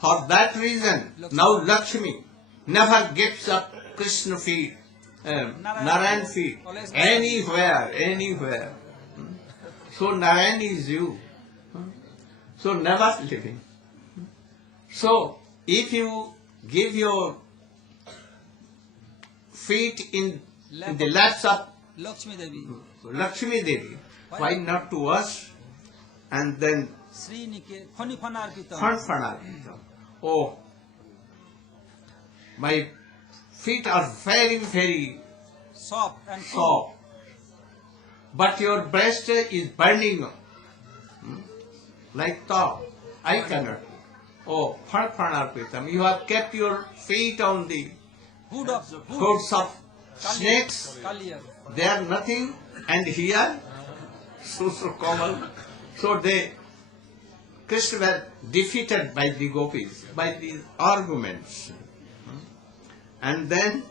For that reason, now Lakshmi never gives up Krishna feet, Narayan feet, anywhere. So Narayan is you. So never living. So if you give your feet in the laps of Lakshmi Devi. Lakshmi Devi, why not to us? and then Srinike Phanifanarpitam. Fanfanarpitam. Oh, my feet are very, very Soft and soft, but your breast is burning like top. I cannot. Oh, Fanfanarpitam. You have kept your feet on the hoods of snakes. Kalia. They are nothing, and here, so Kamal. So Krishna were defeated by the gopis, by these arguments. And then,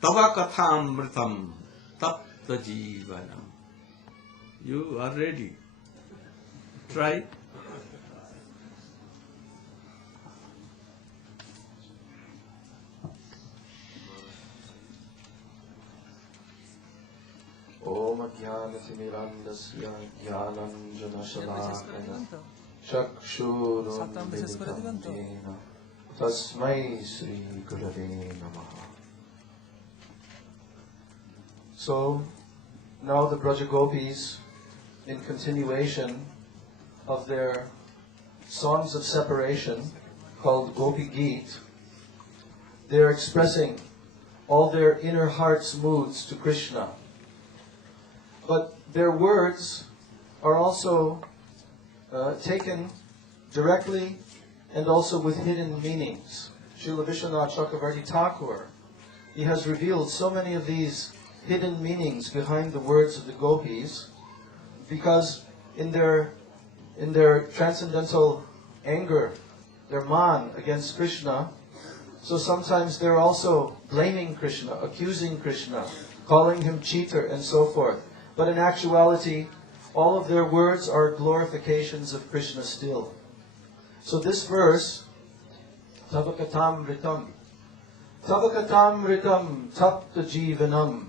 Tava Kathamritam Tapta Jivanam. You are ready. Try. Om Jnanatimirandasya Jnananjanashalakaya Chakshurunmilitam Jena Tasmai Sri Gurave Namaha. So, now the Braja Gopis, in continuation of their songs of separation, called Gopi Geet, they're expressing all their inner heart's moods to Krishna. But their words are also taken directly and also with hidden meanings. Srila Vishwanath Chakravarti Thakur, he has revealed so many of these hidden meanings behind the words of the gopis, because in their transcendental anger, their man against Krishna, so sometimes they're also blaming Krishna, accusing Krishna, calling him cheater and so forth. But in actuality, all of their words are glorifications of Krishna still. So this verse, Tavakatam Ritam, Tavakatam Ritam Tapta Jivanam,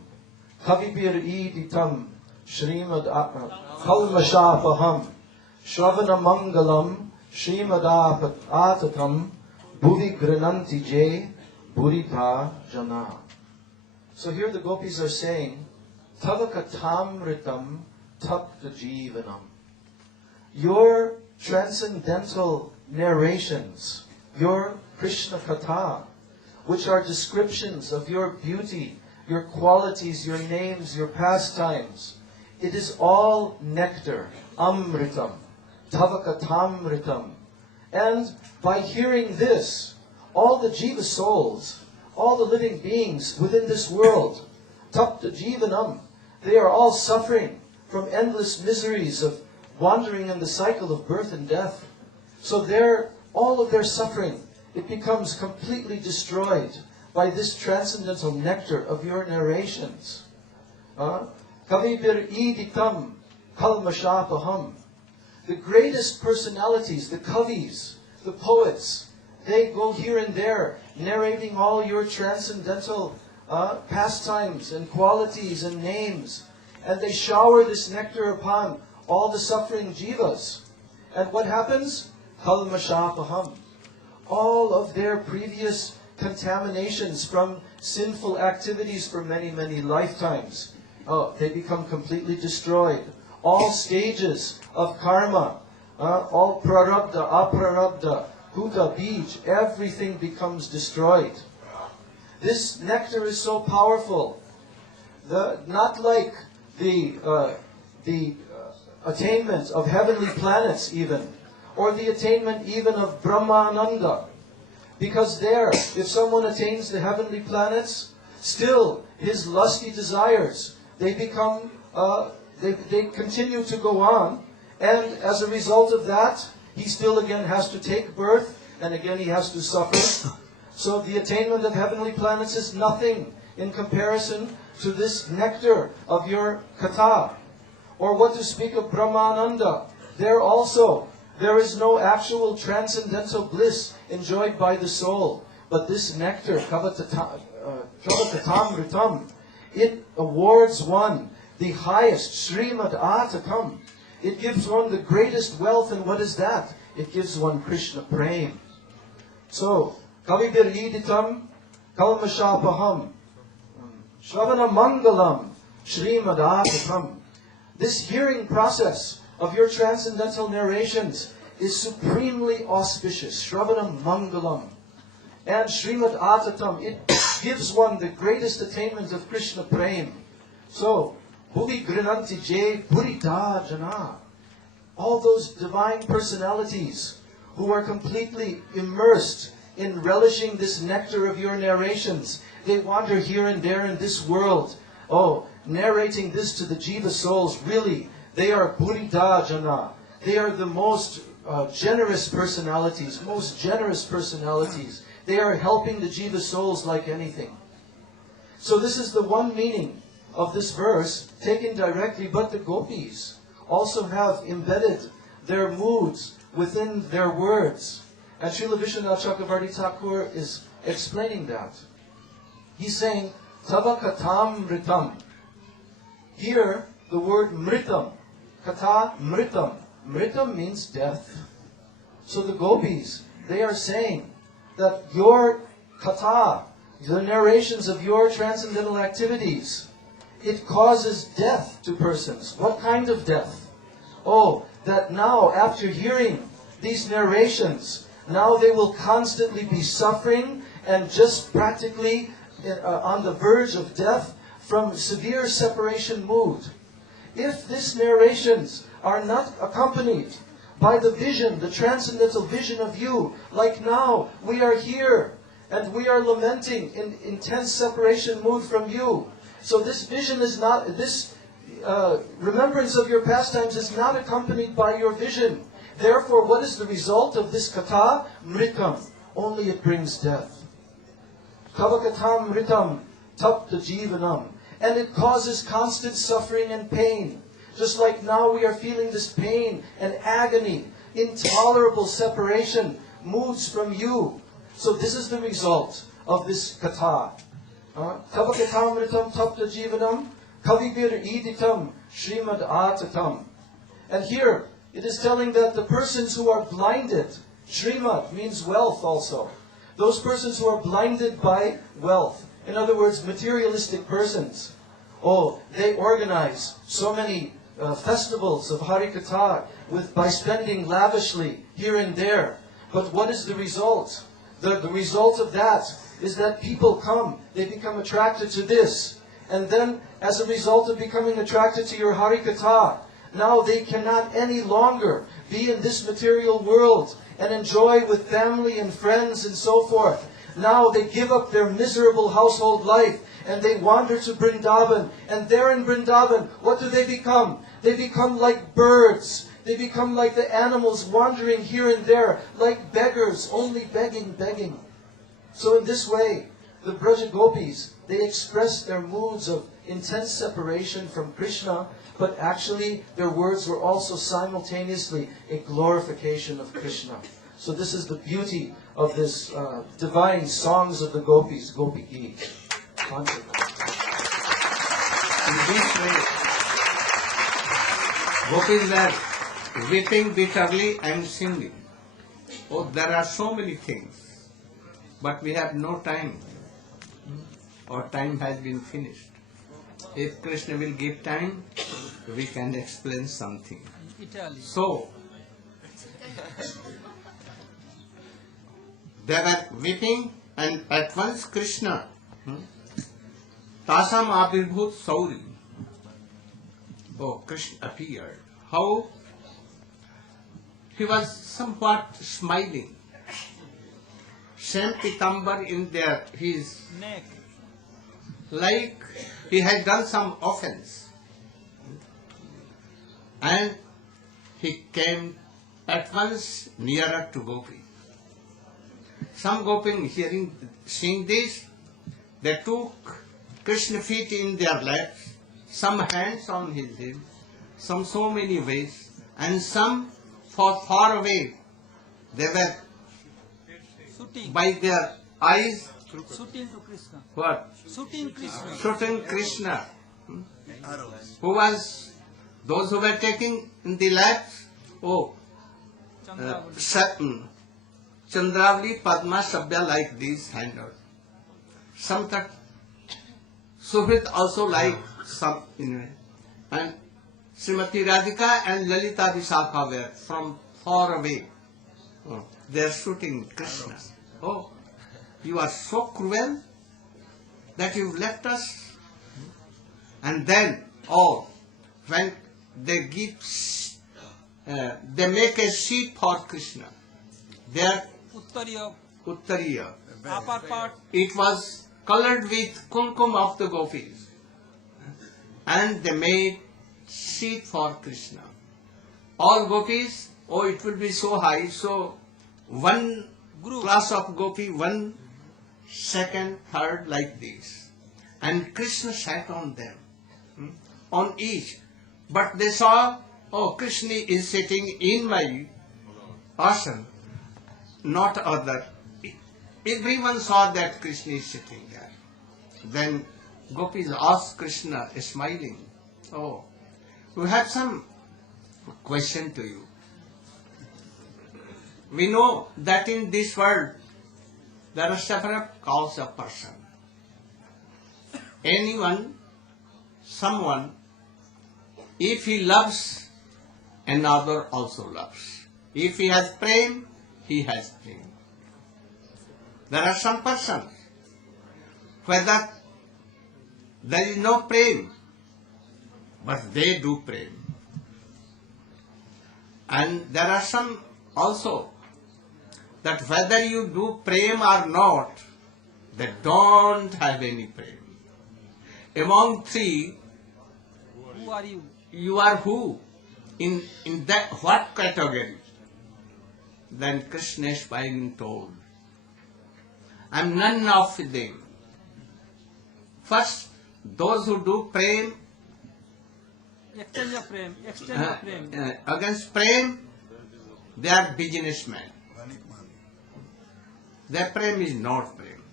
Kavibir Iditam, Shrimad Kalmashapaham, Shravana Mangalam, Shrimad Atatam, Bhuvi Grananti Jay, Burita Jana. So here the gopis are saying, Tavakatamritam tapta jivanam. Your transcendental narrations, your Krishna Katha, which are descriptions of your beauty, your qualities, your names, your pastimes, it is all nectar, amritam, Tavakatamritam. And by hearing this, all the jiva souls, all the living beings within this world, tapta jivanam, they are all suffering from endless miseries of wandering in the cycle of birth and death. So all of their suffering, it becomes completely destroyed by this transcendental nectar of your narrations. Kavibir iditam kalmashapaham. The greatest personalities, the kavis, the poets, they go here and there narrating all your transcendental pastimes and qualities and names, and they shower this nectar upon all the suffering jivas. And what happens? Kalmashapaham. All of their previous contaminations from sinful activities for many, many lifetimes, they become completely destroyed. All stages of karma, all prarabdha, aprarabdha, huta, bij, everything becomes destroyed. This nectar is so powerful, not like the attainment of heavenly planets even, or the attainment even of Brahmananda. Because there, if someone attains the heavenly planets, still his lusty desires, they become, they continue to go on, and as a result of that, he still again has to take birth, and again he has to suffer. So the attainment of heavenly planets is nothing in comparison to this nectar of your katha. Or what to speak of Brahmananda. There also, there is no actual transcendental bliss enjoyed by the soul. But this nectar, Kavakatamritam, it awards one the highest, Srimad Atakam. It gives one the greatest wealth, and what is that? It gives one Krishna Prem. So, Kavibir Iditam, Kalmashapaham, Shravana Mangalam, Srimad Atakam. This hearing process of your transcendental narrations is supremely auspicious. Shravanam Mangalam. And Srimad Atatam, it gives one the greatest attainment of Krishna Prem. So, Bhuvi Grinanti Je Purita Jana. All those divine personalities who are completely immersed in relishing this nectar of your narrations. They wander here and there in this world. Oh, narrating this to the Jiva souls, really, they are Purita Jana. They are the most generous personalities, They are helping the Jiva souls like anything. So this is the one meaning of this verse, taken directly, but the gopis also have embedded their moods within their words. And Srila Vishwanath Chakravarti Thakur is explaining that. He's saying, Tava katam mritam. Here, the word mritam, kata mritam. Mritam means death. So the gopis, they are saying that your kata, the narrations of your transcendental activities, it causes death to persons. What kind of death? Oh, that now, after hearing these narrations, now they will constantly be suffering and just practically on the verge of death from severe separation mood. If these narrations are not accompanied by the vision, the transcendental vision of you, like now, we are here and we are lamenting in intense separation mood from you. So this vision is not, this remembrance of your pastimes is not accompanied by your vision. Therefore, what is the result of this kata? Mritam. Only it brings death. Kavakatam mritam tapta jivanam. And it causes constant suffering and pain. Just like now we are feeling this pain and agony, intolerable separation, moods from you. So this is the result of this kata. Kavakatam mritam tapta jivanam, kavibir iditam srimad atatam. And here, it is telling that the persons who are blinded, Srimad means wealth also. Those persons who are blinded by wealth, in other words, materialistic persons, oh, they organize so many festivals of Harikatha by spending lavishly here and there. But what is the result? The result of that is that people come, they become attracted to this. And then, as a result of becoming attracted to your Harikatha, now they cannot any longer be in this material world and enjoy with family and friends and so forth. Now they give up their miserable household life and they wander to Vrindavan. And there in Vrindavan, what do they become? They become like birds. They become like the animals wandering here and there, like beggars, only begging. So in this way, the Braja Gopis, they express their moods of intense separation from Krishna, but actually their words were also simultaneously a glorification of Krishna. So this is the beauty of this divine songs of the gopis, Gopi Geet. In this way, gopis were weeping bitterly and singing. Oh, there are so many things, but we have no time. Our time has been finished. If Krishna will give time, we can explain something. So, they were weeping, and at once Krishna, Tasam Abirbhut Sauri, oh, Krishna appeared. How? He was somewhat smiling. Same pitambar in his neck, like he had done some offense. And he came at once nearer to Gopi. Some Gopin seeing this, they took Krishna feet in their laps, some hands on his head, some so many ways, and some far away. They were by their eyes Shooting to Krishna. what? Shooting Krishna. Shooting Krishna. Who was those who were taking in the laps? Oh, Chandravali, Padma, Sabya like these handled. Some that Suhrit also like some, and Srimati Radhika and Lalita Vishakha were from far away. Oh, they are shooting Krishna. Oh, you are so cruel that you left us. And then, oh, when they give, they make a seat for Krishna. Their Uttariya. It was colored with kumkum of the gopis. And they made seat for Krishna. All gopis, oh, it will be so high, so one class of gopi, one, second, third, like this. And Krishna sat on them, on each. But they saw, oh, Krishna is sitting in my asana, not other. Everyone saw that Krishna is sitting there. Then gopis asked Krishna, smiling, oh, we have some question to you. We know that in this world there are several kinds of person. Anyone, someone, if he loves, another also loves. If he has prem, he has prem. There are some persons, whether there is no prem, but they do prem. And there are some also, that whether you do prem or not, they don't have any prem. Among three, Who are you? you are who? In that what category? Then Krishna smiling told, I am none of them. First, those who do prem, Exchange of prem. Exchange of prem. against prem, they are businessmen. Their prem is not prem.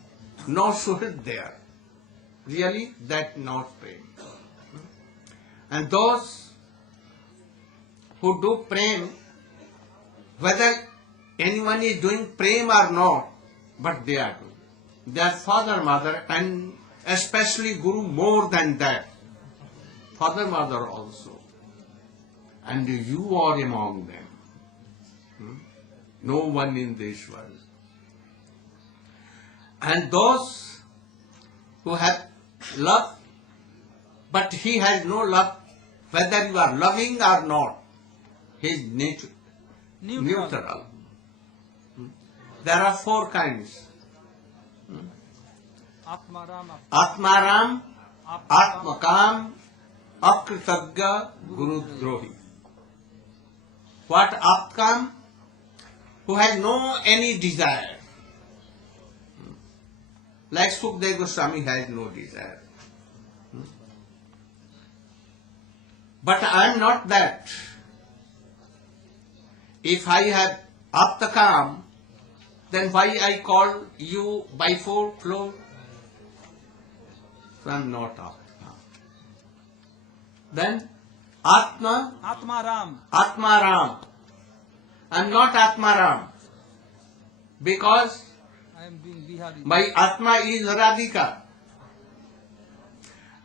No suhrit there. Really, that not prem. And those who do prem, whether anyone is doing prem or not, but they are doing. Their father, mother, and especially Guru more than that. Father, mother also. And you are among them. No one in this world. And those who have love, but he has no love, whether you are loving or not, he is neutral. There are four kinds. Atmaram. Atmaram, Atmakam, Akritagya, Gurudrohi. What Atkam? Who has no any desire. Like Srila Goswami has no desire. But I am not that. If I have Aptakam, then why I call you by four floor? So I am not Aptakam. Then Atma, Atmaram. Atmaram. I am not Atmaram. Because I am doing Bihari. my Atma is Radhika.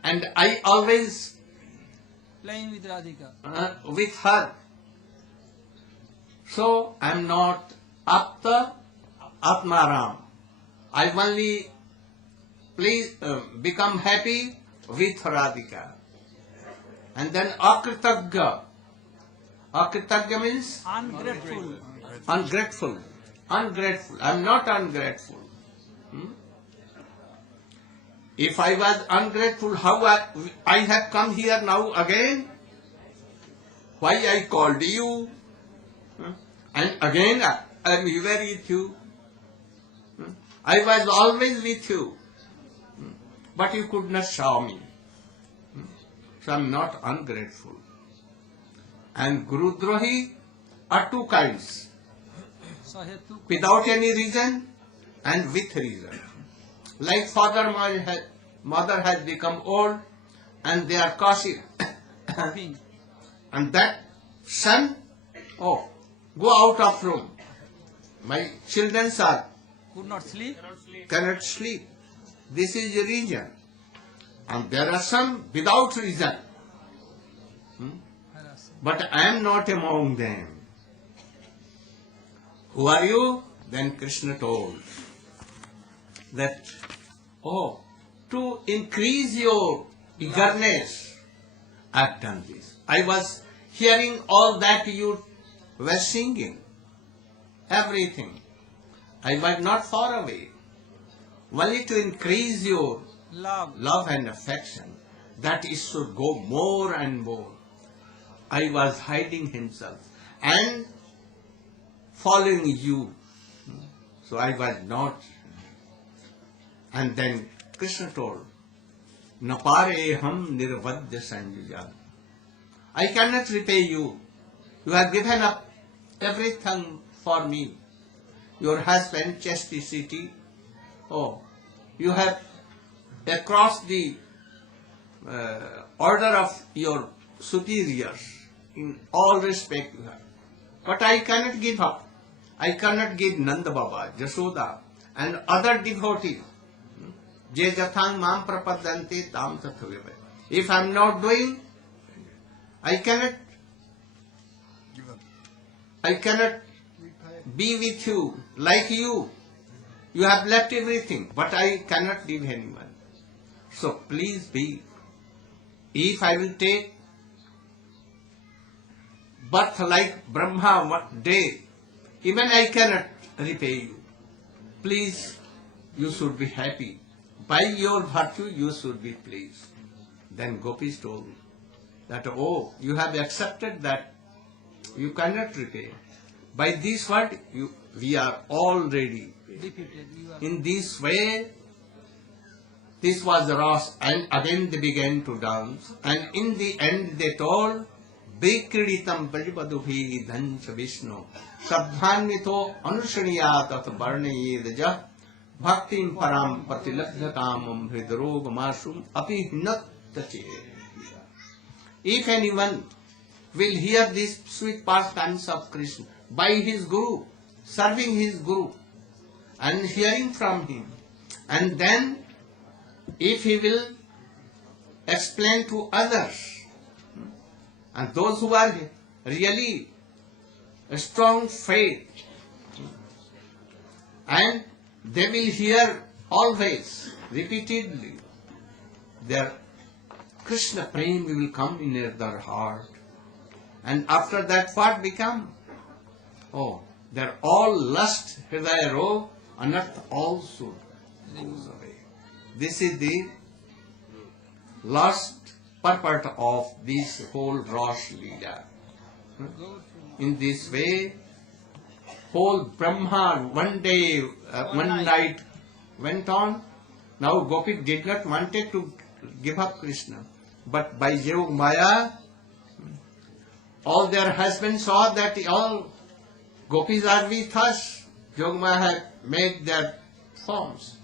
And I always Playing with Radhika. with her. So I am not Apta Atmaram. I only please become happy with Radhika. And then Akritagya. Akritagya means Ungrateful. ungrateful. Ungrateful. I am not ungrateful. If I was ungrateful, how I have come here now again? Why I called you? And again I am here with you. I was always with you. But you could not show me. So I am not ungrateful. And Gurudrohi are two kinds. Sahetu. Without any reason and with reason. Like father, mother has become old and they are cautious. Coughing. And that son, oh, go out of room. My children are Could not sleep. cannot sleep. This is the reason. And there are some without reason. but I am not among them. Who are you? Then Krishna told that, oh, to increase your eagerness, I have done this. I was hearing all that you were singing, everything. I was not far away. Only to increase your love and affection, that it should go more and more. I was hiding himself and following you. So I was not. And then Krishna told, Napare ham nirvadya sanjaya. I cannot repay you. You have given up everything for me. Your husband, chastity. Oh, you have across the order of your superiors in all respect you have. But I cannot give up. I cannot give Nanda Baba, Jashoda, and other devotees. Je jathang mam prapadante tam tathavya. If I am not doing, I cannot be with you like you. You have left everything, but I cannot leave anyone. So please be. If I will take birth like Brahma one day, even I cannot repay you. Please, you should be happy. By your virtue, you should be pleased. Then Gopis told me that, oh, you have accepted that you cannot repay. By this word, we are already in this way. This was the Ras, and again they began to dance. And in the end they told, Vikriditam Pajipadubhi Dhancha Vishnu Sabdhanvito Anushaniya Tat Varnayedaja Bhaktim Param Patilakhakamam Hridrogamasum Api Nattache. If anyone will hear these sweet pastimes of Krishna by his Guru, serving his Guru and hearing from him, and then if he will explain to others, and those who are really a strong faith, and they will hear always, repeatedly, their Krishna prema will come in their heart. And after that what become? Oh, their all lust, hridaya rog, anartha also goes away. This is the last purport of this whole Ras Leela. In this way, whole Brahma one day, one night went on. Now Gopi did not wanted to give up Krishna, but by Yog Maya, all their husbands saw that all Gopis are with us. Yog Maya had made their forms,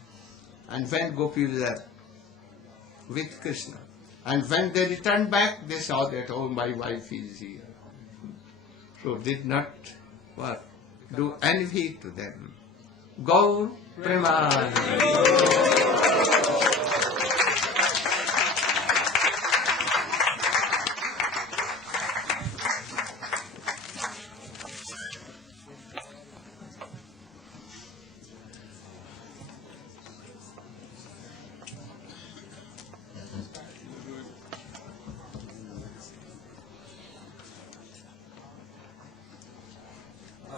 and when Gopis were with Krishna, and when they returned back, they saw that, oh, my wife is here. So did not do envy to them. Gaur Premanand.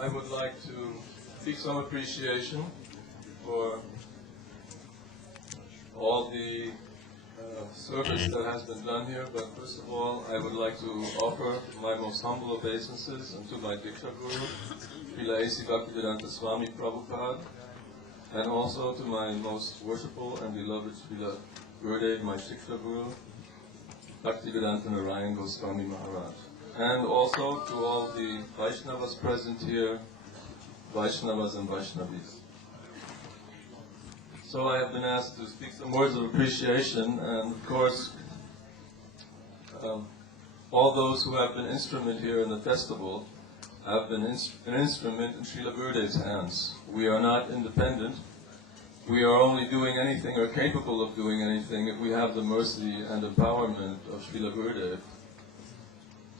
I would like to seek some appreciation for all the service that has been done here, but first of all, I would like to offer my most humble obeisances unto my Diksha Guru, Srila A.C. Bhaktivedanta Swami Prabhupada, and also to my most worshipful and beloved Srila Gurudeva, my Shiksha Guru, Bhaktivedanta Narayana Goswami Maharaja. And also to all the Vaishnavas present here, Vaishnavas and Vaishnavis. So I have been asked to speak some words of appreciation, and of course, all those who have been instrument here in the festival have been an instrument in Srila Gurudeva's hands. We are not independent. We are only doing anything or capable of doing anything if we have the mercy and empowerment of Srila Gurudeva.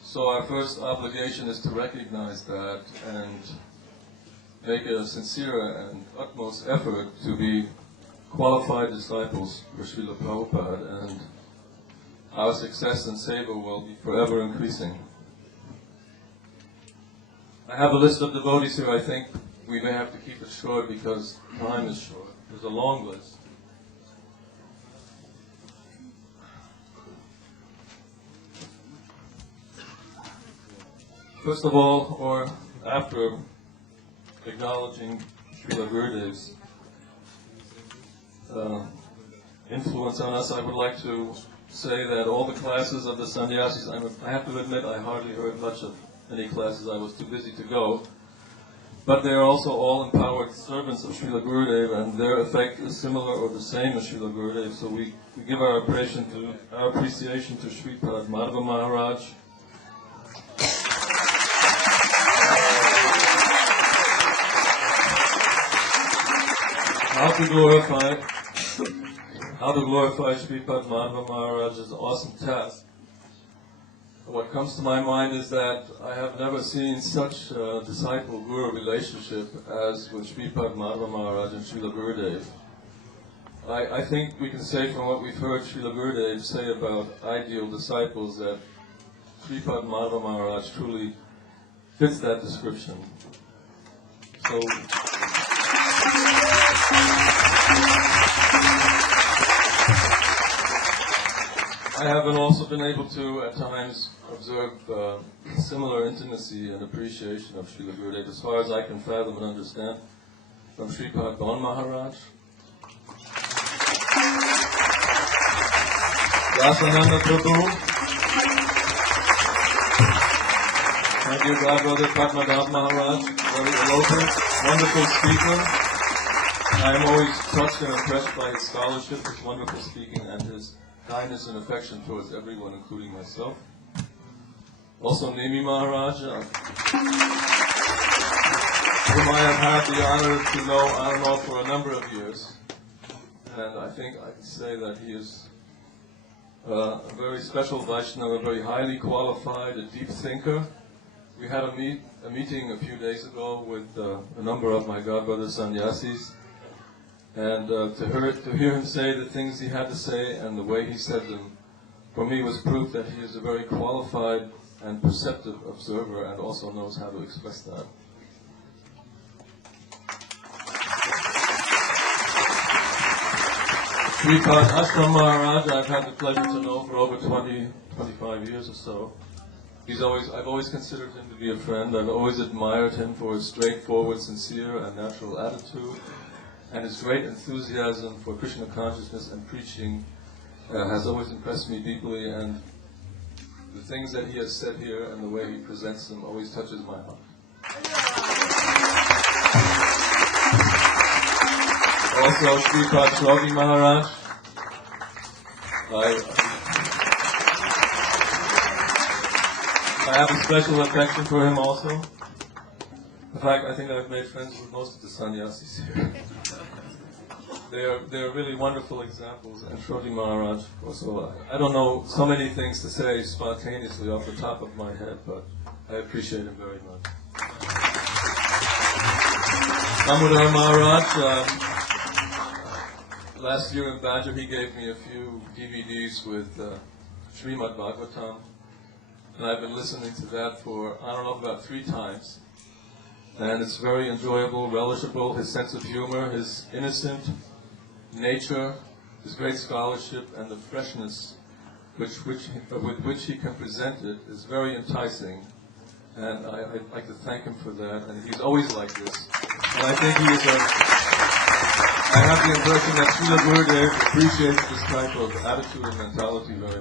So our first obligation is to recognize that and make a sincere and utmost effort to be qualified disciples for Srila Prabhupada, and our success and seva will be forever increasing. I have a list of devotees here. I think we may have to keep it short because time is short. There's a long list. First of all, or after acknowledging Srila Gurudev's influence on us, I would like to say that all the classes of the sannyasis, I have to admit I hardly heard much of any classes, I was too busy to go, but they are also all empowered servants of Srila Gurudev, and their effect is similar or the same as Srila Gurudev, so we give our appreciation to Sripad Madhava Maharaj, How to glorify Sripad Madhava Maharaj is an awesome task. What comes to my mind is that I have never seen such a disciple-guru relationship as with Sripad Madhava Maharaj and Srila Gurudev. I think we can say from what we've heard Srila Gurudev say about ideal disciples that Sripad Madhava Maharaj truly fits that description. So, I have also been able to, at times, observe similar intimacy and appreciation of Srila Gurudev, as far as I can fathom and understand, from Sripad Bon Maharaj, Yasananda Prabhu, thank you, Godbrother Padmadab Maharaj, very eloquent, wonderful speaker. I am always touched and impressed by his scholarship, his wonderful speaking, and his kindness and affection towards everyone, including myself. Also Nemi Maharaj, whom I have had the honor to know on and off for a number of years. And I think I can say that he is a very special Vaishnava, a very highly qualified, a deep thinker. We had a meeting a few days ago with a number of my godbrother sannyasis. And to hear him say the things he had to say and the way he said them, for me was proof that he is a very qualified and perceptive observer and also knows how to express that. Sripad Ashram Maharaj, I've had the pleasure to know for over 25 years or so. I've always considered him to be a friend. I've always admired him for his straightforward, sincere, and natural attitude. And his great enthusiasm for Krishna consciousness and preaching has always impressed me deeply, and the things that he has said here and the way he presents them always touches my heart. Also, Sripad Shrovi Maharaj. I have a special affection for him also. In fact, I think I've made friends with most of the sannyasis here. They are really wonderful examples, and Shrovi Maharaj also. I don't know so many things to say spontaneously off the top of my head, but I appreciate him very much. Damodar Maharaj, last year in Badger, he gave me a few DVDs with Srimad Bhagavatam, and I've been listening to that for, I don't know, about 3 times. And it's very enjoyable, relishable, his sense of humor, his innocent nature, his great scholarship, and the freshness with which he can present it is very enticing. And I'd like to thank him for that. And he's always like this. And I think I have the impression that Srila Gurudev appreciates this type of attitude and mentality very much.